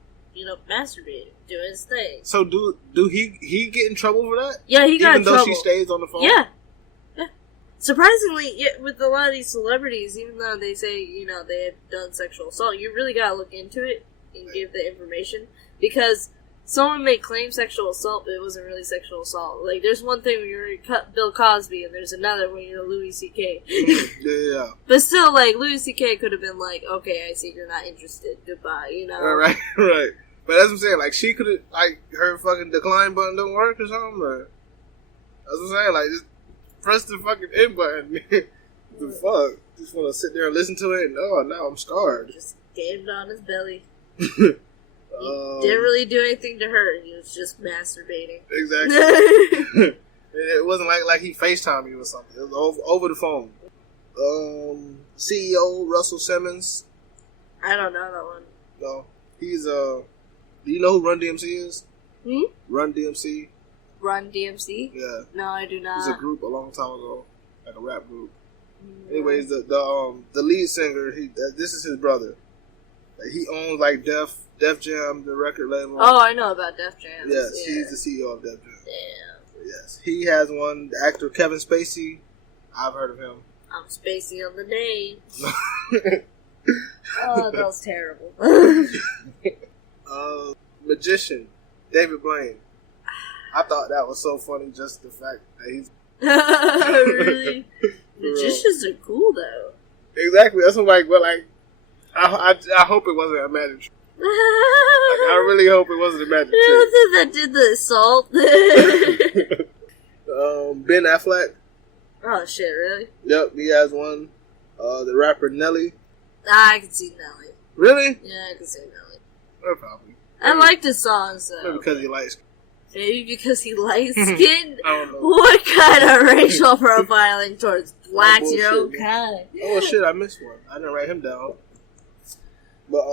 masturbating, doing his thing. So do he get in trouble for that? Yeah, he got in trouble. Even though she stays on the phone? Yeah. Yeah. Surprisingly, with a lot of these celebrities, even though they say, they have done sexual assault, you really gotta look into it and give the information. Because someone may claim sexual assault, but it wasn't really sexual assault. Like, there's one thing when you're Bill Cosby, and there's another when you're Louis C.K. Yeah. But still, like, Louis C.K. could have been like, okay, I see you're not interested. Goodbye, Right. But that's what I'm saying. Like, she could have, like, her fucking decline button don't work or something. Or, that's what I'm saying. Like, just press the fucking end button. The fuck? Just want to sit there and listen to it, and now I'm scarred. Just gamed on his belly. He didn't really do anything to her. He was just masturbating. Exactly. It wasn't like he FaceTimed you or something. It was over the phone. CEO Russell Simmons. I don't know that one. No, he's do you know who Run DMC is? Run DMC. Run DMC? Yeah. No, I do not. It's a group a long time ago, like a rap group. Anyways, the lead singer, this is his brother. Like, he owns like Def Jam, the record label. Oh, I know about Def Jam. Yes, yeah. He's the CEO of Def Jam. Damn. Yes, he has one. The actor Kevin Spacey. I've heard of him. I'm Spacey on the name. Oh, that was terrible. Magician David Blaine. I thought that was so funny, just the fact that he's really. Magicians are cool though. Exactly. That's what I hope it wasn't a magic trick. I really hope it wasn't a magic trick. That did the assault. Ben Affleck. Oh shit! Really? Yep, he has one. The rapper Nelly. I can see Nelly. Really? Yeah, I can see Nelly. Or probably. I like the songs though. Maybe because he likes. Maybe because he light skinned? I don't know. What kind of racial profiling towards blacks your own kind? Oh shit, I missed one. I didn't write him down. But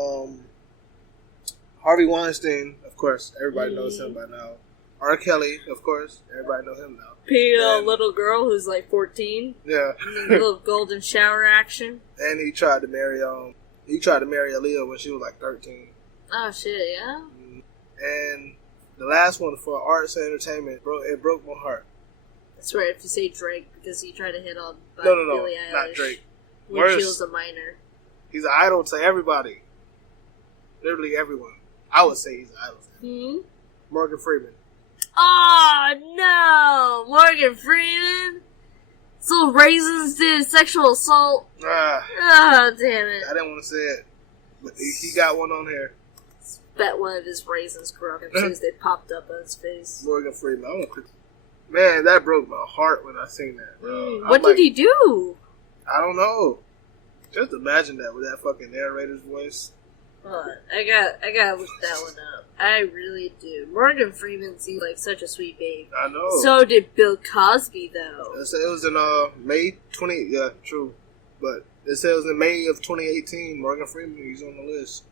Harvey Weinstein, of course, everybody knows him by now. R. Kelly, of course, everybody knows him now. Little girl who's like 14. Yeah. And then the little golden shower action. And he tried to marry Aaliyah when she was like 13. Oh shit, yeah. And the last one for arts and entertainment, it broke my heart. That's right, if you say Drake, because he tried to hit on No, Billie Eilish not Drake. when she was a minor. He's an idol to everybody. Literally everyone. I would say he's an idol. Morgan Freeman. Oh no! Morgan Freeman? So Raisins did sexual assault? Oh, damn it. I didn't want to say it. But he got one on here. Bet one of his raisins grew up as soon as they popped up on his face. Morgan Freeman. Man, that broke my heart when I seen that, bro. What did he do? I don't know. Just imagine that with that fucking narrator's voice. Hold on. I gotta look that one up. I really do. Morgan Freeman seems like such a sweet babe. I know. So did Bill Cosby, though. It was in May 20. Yeah, true. But it says it was in May of 2018. Morgan Freeman, he's on the list.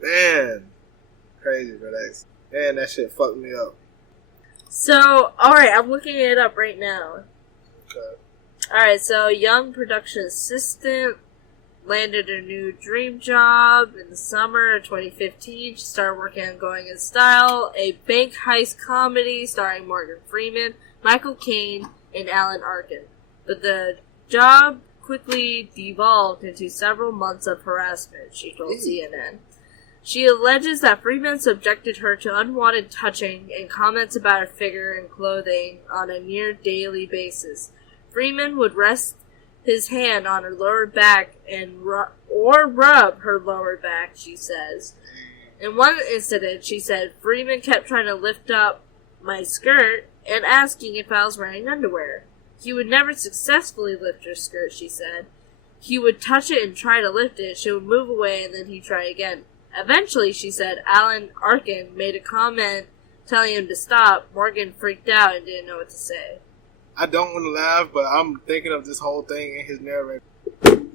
Man, crazy, bro. Man, that shit fucked me up. So, alright, I'm looking it up right now. Okay. Alright, so young production assistant landed a new dream job in the summer of 2015. She started working on Going in Style, a bank heist comedy starring Morgan Freeman, Michael Caine, and Alan Arkin. But the job quickly devolved into several months of harassment, she told CNN. She alleges that Freeman subjected her to unwanted touching and comments about her figure and clothing on a near daily basis. Freeman would rest his hand on her lower back and rub her lower back, she says. In one incident, she said, Freeman kept trying to lift up my skirt and asking if I was wearing underwear. He would never successfully lift her skirt, she said. He would touch it and try to lift it. She would move away and then he'd try again. Eventually, she said, Alan Arkin made a comment telling him to stop. Morgan freaked out and didn't know what to say. I don't want to laugh, but I'm thinking of this whole thing in his narrative. And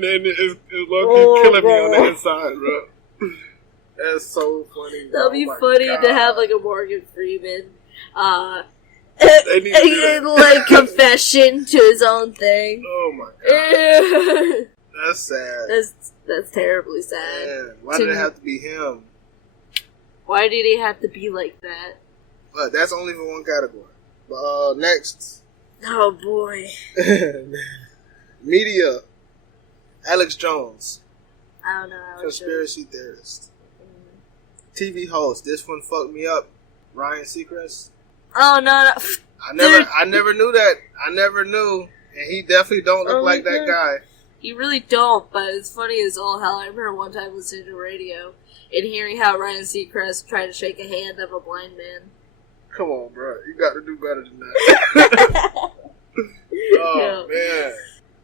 then it's low-key killing me on the inside, bro. That's so funny. That'd be funny to have, like, a Morgan Freeman, like, confession to his own thing. Oh, my God. That's sad. That's terribly sad. Man, why did it have to be him? Why did he have to be like that? But that's only for one category. But next. Oh boy. Media. Alex Jones. I don't know. Conspiracy theorist. TV host. This one fucked me up. Ryan Seacrest. Oh no. I never knew that. I never knew. And he definitely don't look like that guy. You really don't, but it's funny as all hell. I remember one time listening to radio and hearing how Ryan Seacrest tried to shake a hand of a blind man. Come on, bro. You got to do better than that. Oh, man.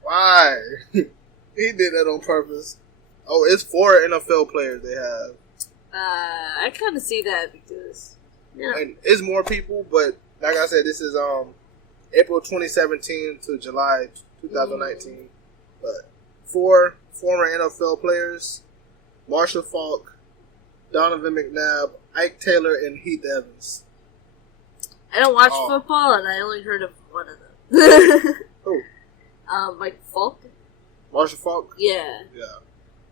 Why? He did that on purpose. Oh, it's 4 NFL players they have. I kind of see that because... Yeah. And it's more people, but like I said, this is April 2017 to July 2019. But 4 former NFL players, Marshall Faulk, Donovan McNabb, Ike Taylor, and Heath Evans. I don't watch football, and I only heard of one of them. Who? Mike Faulk. Marshall Faulk? Yeah. Yeah.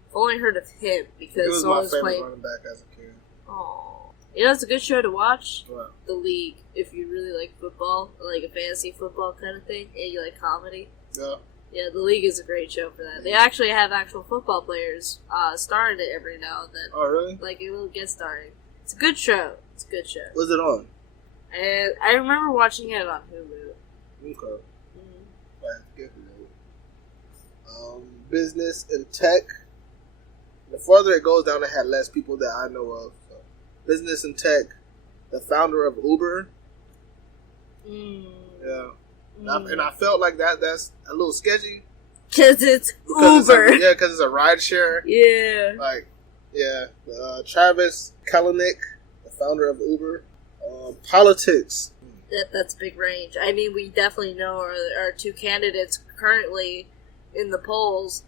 I've only heard of him because he was my favorite running back as a kid. Oh. You know, it's a good show to watch. What? The League, if you really like football, like a fantasy football kind of thing, and you like comedy. Yeah. Yeah, The League is a great show for that. They actually have actual football players star in it every now and then. Oh, really? Like, a little guest starring. It's a good show. It's a good show. What's it on? And I remember watching it on Hulu. Okay. Business and tech. The further it goes down, it had less people that I know of. So. Business and tech. The founder of Uber. Yeah. And I felt like that's a little sketchy. Because it's Uber. Because it's a rideshare. Yeah. Like, yeah. Travis Kalanick, the founder of Uber. Politics. That's big range. I mean, we definitely know our 2 candidates currently in the polls.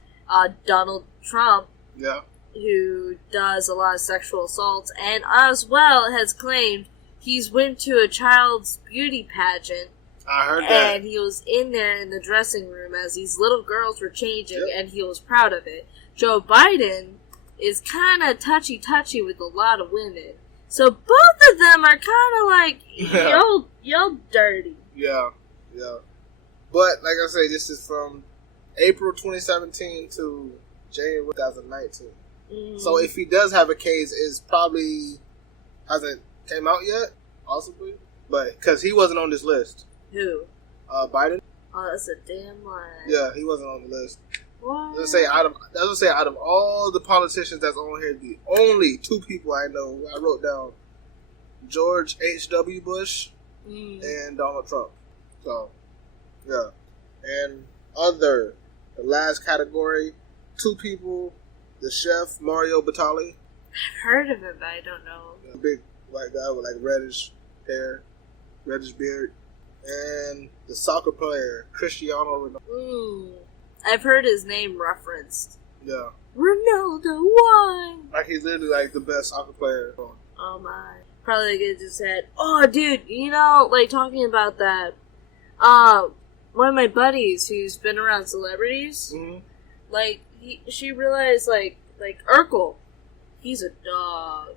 Donald Trump, yeah, who does a lot of sexual assaults, and as well has claimed he's went to a child's beauty pageant. I heard that. And he was in there in the dressing room as these little girls were changing, and he was proud of it. Joe Biden is kind of touchy-touchy with a lot of women. So both of them are kind of like, y'all dirty. Yeah. But, like I say, this is from April 2017 to January 2019. Mm-hmm. So if he does have a case, it's probably hasn't came out yet, possibly. But, because he wasn't on this list. Who? Biden. Oh, that's a damn lie. Yeah, he wasn't on the list. What? Let's say out of all the politicians that's on here, the only 2 people I know, I wrote down George H.W. Bush and Donald Trump. So, yeah. And the last category, 2 people the chef, Mario Batali. I've heard of him, but I don't know. A big white guy with like reddish hair, reddish beard. And the soccer player, Cristiano Ronaldo. I've heard his name referenced. Yeah. Ronaldo, why? Like, he's literally like the best soccer player. Oh my. Probably like it just said, oh dude, you know, like talking about that, one of my buddies who's been around celebrities, like, she realized, like Urkel, he's a dog.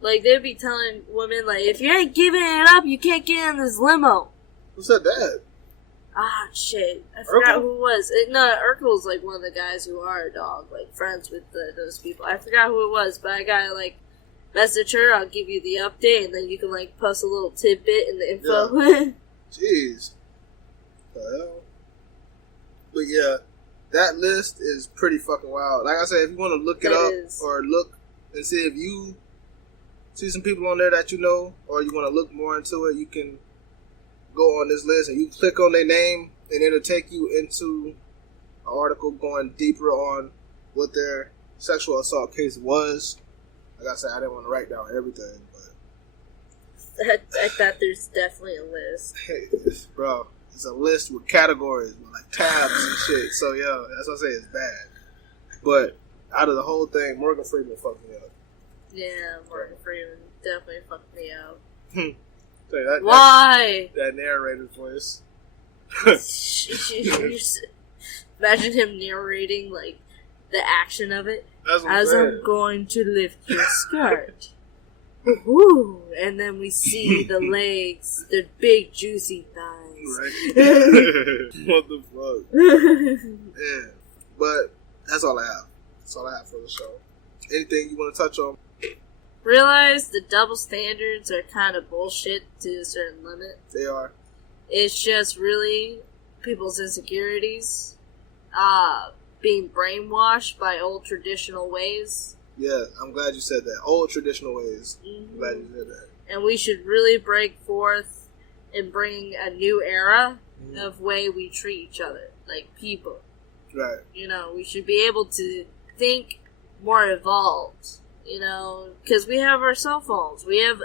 Like, they'd be telling women, like, if you ain't giving it up, you can't get in this limo. Who said that? Ah, shit. I forgot who it was. Urkel's, like, one of the guys who are a dog, like, friends with those people. I forgot who it was, but I gotta, like, message her, I'll give you the update, and then you can, like, post a little tidbit in the info. Yeah. Jeez. The hell? But yeah, that list is pretty fucking wild. Like I said, if you want to look it up or look and see if you see some people on there that you know, or you want to look more into it, you can go on this list and you click on their name and it'll take you into an article going deeper on what their sexual assault case was. Like I said, I didn't want to write down everything, but I thought there's definitely a list. Hey, bro, it's a list with categories, with like tabs and shit. So yeah, that's what I say, it's bad. But out of the whole thing, Morgan Freeman fucked me up. Yeah, Morgan Freeman definitely fucked me up. Why? That narrator's voice. Imagine him narrating, like, the action of it. As I'm going to lift your skirt. Woo! And then we see the legs, the big juicy thighs. Right. What the fuck? Yeah. But that's all I have. That's all I have for the show. Anything you want to touch on? Realize the double standards are kind of bullshit to a certain limit. They are. It's just really people's insecurities, being brainwashed by old traditional ways. Yeah, I'm glad you said that. Old traditional ways. I'm glad you said that. And we should really break forth and bring a new era of way we treat each other, like people. Right. You know, we should be able to think more evolved. You know, because we have our cell phones. We have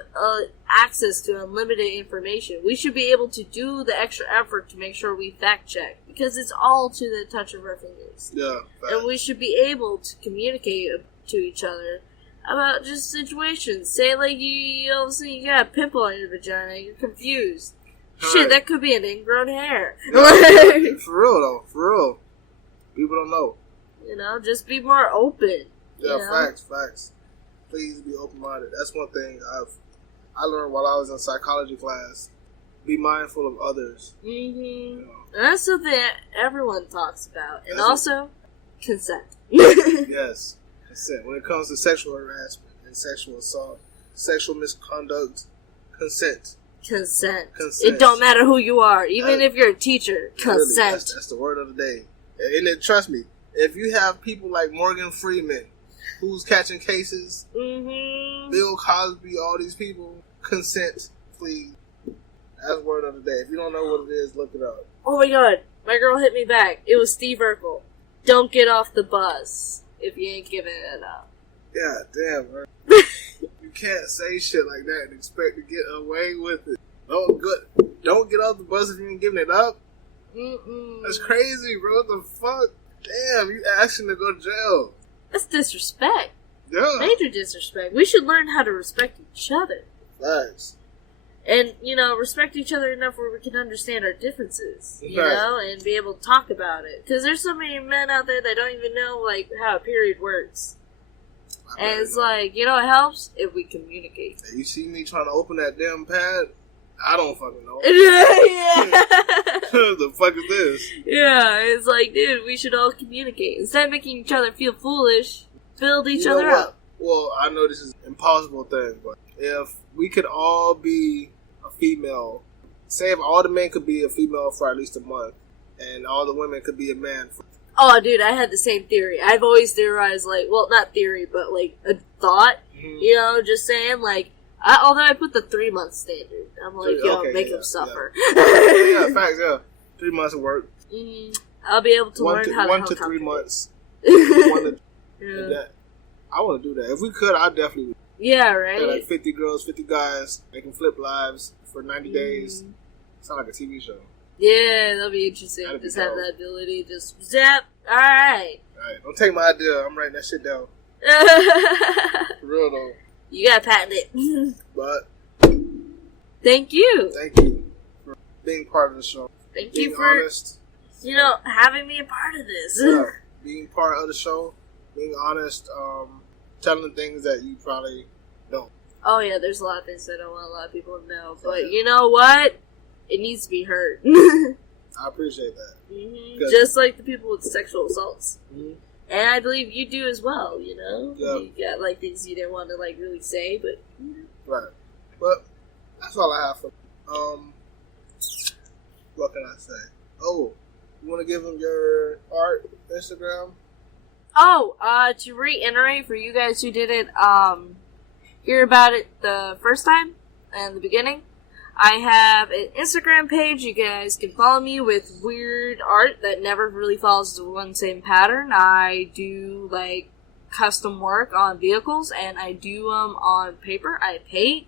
access to unlimited information. We should be able to do the extra effort to make sure we fact check. Because it's all to the touch of our fingers. Yeah. Fact. And we should be able to communicate to each other about just situations. Say, like, you all of a sudden you got a pimple on your vagina. You're confused. Shit, that could be an ingrown hair. For real, though. For real. People don't know. You know, just be more open. Yeah, you know? Facts. Please be open-minded. That's one thing I learned while I was in psychology class. Be mindful of others. You know? And that's something that everyone talks about. And also, consent. Yes, consent. When it comes to sexual harassment and sexual assault, sexual misconduct, consent. It don't matter who you are. Even if you're a teacher, consent. Really, that's the word of the day. And then, trust me, if you have people like Morgan Freeman, who's catching cases, Bill Cosby, all these people, consent, please. That's word of the day. If you don't know what it is, look it up. Oh my god, my girl hit me back. It was Steve Urkel. Don't get off the bus if you ain't giving it up. God damn, man. You can't say shit like that and expect to get away with it. Don't get off the bus if you ain't giving it up. That's crazy, bro. What the fuck? Damn, you asking to go to jail. That's disrespect. Yeah. Major disrespect. We should learn how to respect each other. Facts. And, you know, respect each other enough where we can understand our differences, you know, and be able to talk about it. Because there's so many men out there that don't even know, like, how a period works. And it's like, you know what helps? If we communicate. Hey, you see me trying to open that damn pad? I don't fucking know. Yeah. The fuck is this? Yeah, it's like, dude, we should all communicate. Instead of making each other feel foolish, build each other up. Well, I know this is an impossible thing, but if we could all be a female, say if all the men could be a female for at least a month, and all the women could be a man for... Oh, dude, I had the same theory. I've always theorized, like, well, not theory, but, like, a thought, you know, just saying, like, although I put the 3-month standard. I'm like, make them suffer. Yeah, facts, yeah. 3 months of work. I'll be able to learn how to 1 to 3 months. 1 to Yeah. I want to do that. If we could, I definitely would. Yeah, right? Get like 50 girls, 50 guys, they can flip lives for 90 days. Sound like a TV show. Yeah, that'll be interesting. That'd be just have dope. that ability, just zap. Alright. Alright, don't take my idea. I'm writing that shit down. For real though. You gotta patent it. But thank you. Thank you for being part of the show. Thank Being you for, honest. having me a part of this. Yeah, being part of the show. Being honest. Telling things that you probably don't. Oh yeah, there's a lot of things I don't want a lot of people to know. But you know what? It needs to be heard. I appreciate that. Mm-hmm. Just like the people with sexual assaults. Mm-hmm. And I believe you do as well, you know? Yeah. You got like things you didn't want to like really say, but Right. But that's all I have for what can I say? Oh, you want to give them your art Instagram? To reiterate for you guys who didn't hear about it the first time in the beginning, I have an Instagram page. You guys can follow me with weird art that never really follows the one same pattern. I do like custom work on vehicles, and I do them on paper. I paint.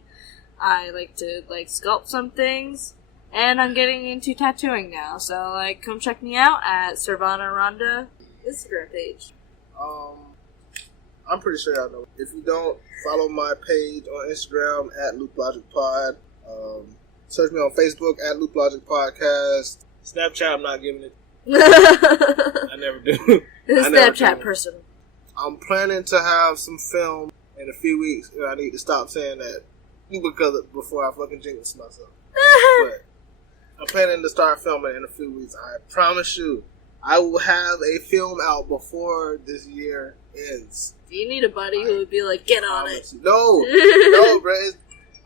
I like to like sculpt some things, and I'm getting into tattooing now. So like, come check me out at Servana A Instagram page. I'm pretty sure y'all know. If you don't, follow my page on Instagram at Loop Logic Pod. Search me on Facebook at Loop Logic Podcast. Snapchat, I'm not giving it. I never do. Snapchat person. I'm planning to have some film in a few weeks. I need to stop saying that before I fucking jinx myself. But I'm planning to start filming in a few weeks. I promise you, I will have a film out before this year ends. Do you need a buddy who would be like, get on it? No, bro.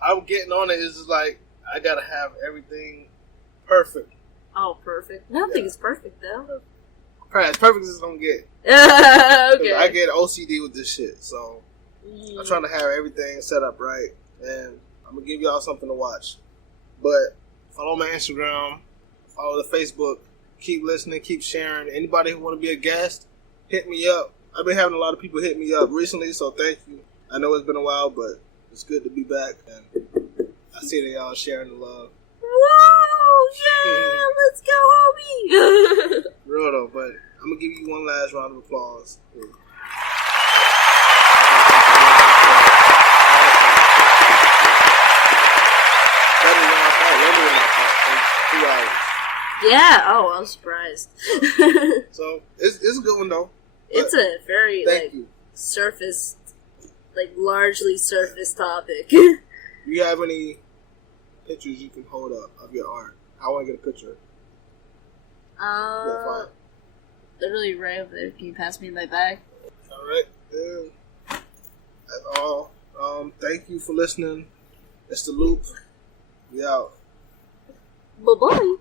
I'm getting on it. It's just like, I gotta have everything perfect. Oh, perfect. Nothing is perfect, though. As perfect as it's gonna get. Okay. I get OCD with this shit, so I'm trying to have everything set up right, and I'm gonna give y'all something to watch. But follow my Instagram, follow the Facebook, keep listening, keep sharing. Anybody who want to be a guest, hit me up. I've been having a lot of people hit me up recently, so thank you. I know it's been a while, but it's good to be back, and I see that y'all sharing the love. Whoa, yeah, let's go, homie. Real though, but I'm gonna give you one last round of applause. Yeah, oh, I was surprised. So, it's a good one though. It's a very, surface, largely surface topic. Do you have any pictures you can hold up of your art? I want to get a picture. Literally right over there. Can you pass me my bag? Alright, that's all. Thank you for listening. It's The Loop. We out. Bye-bye.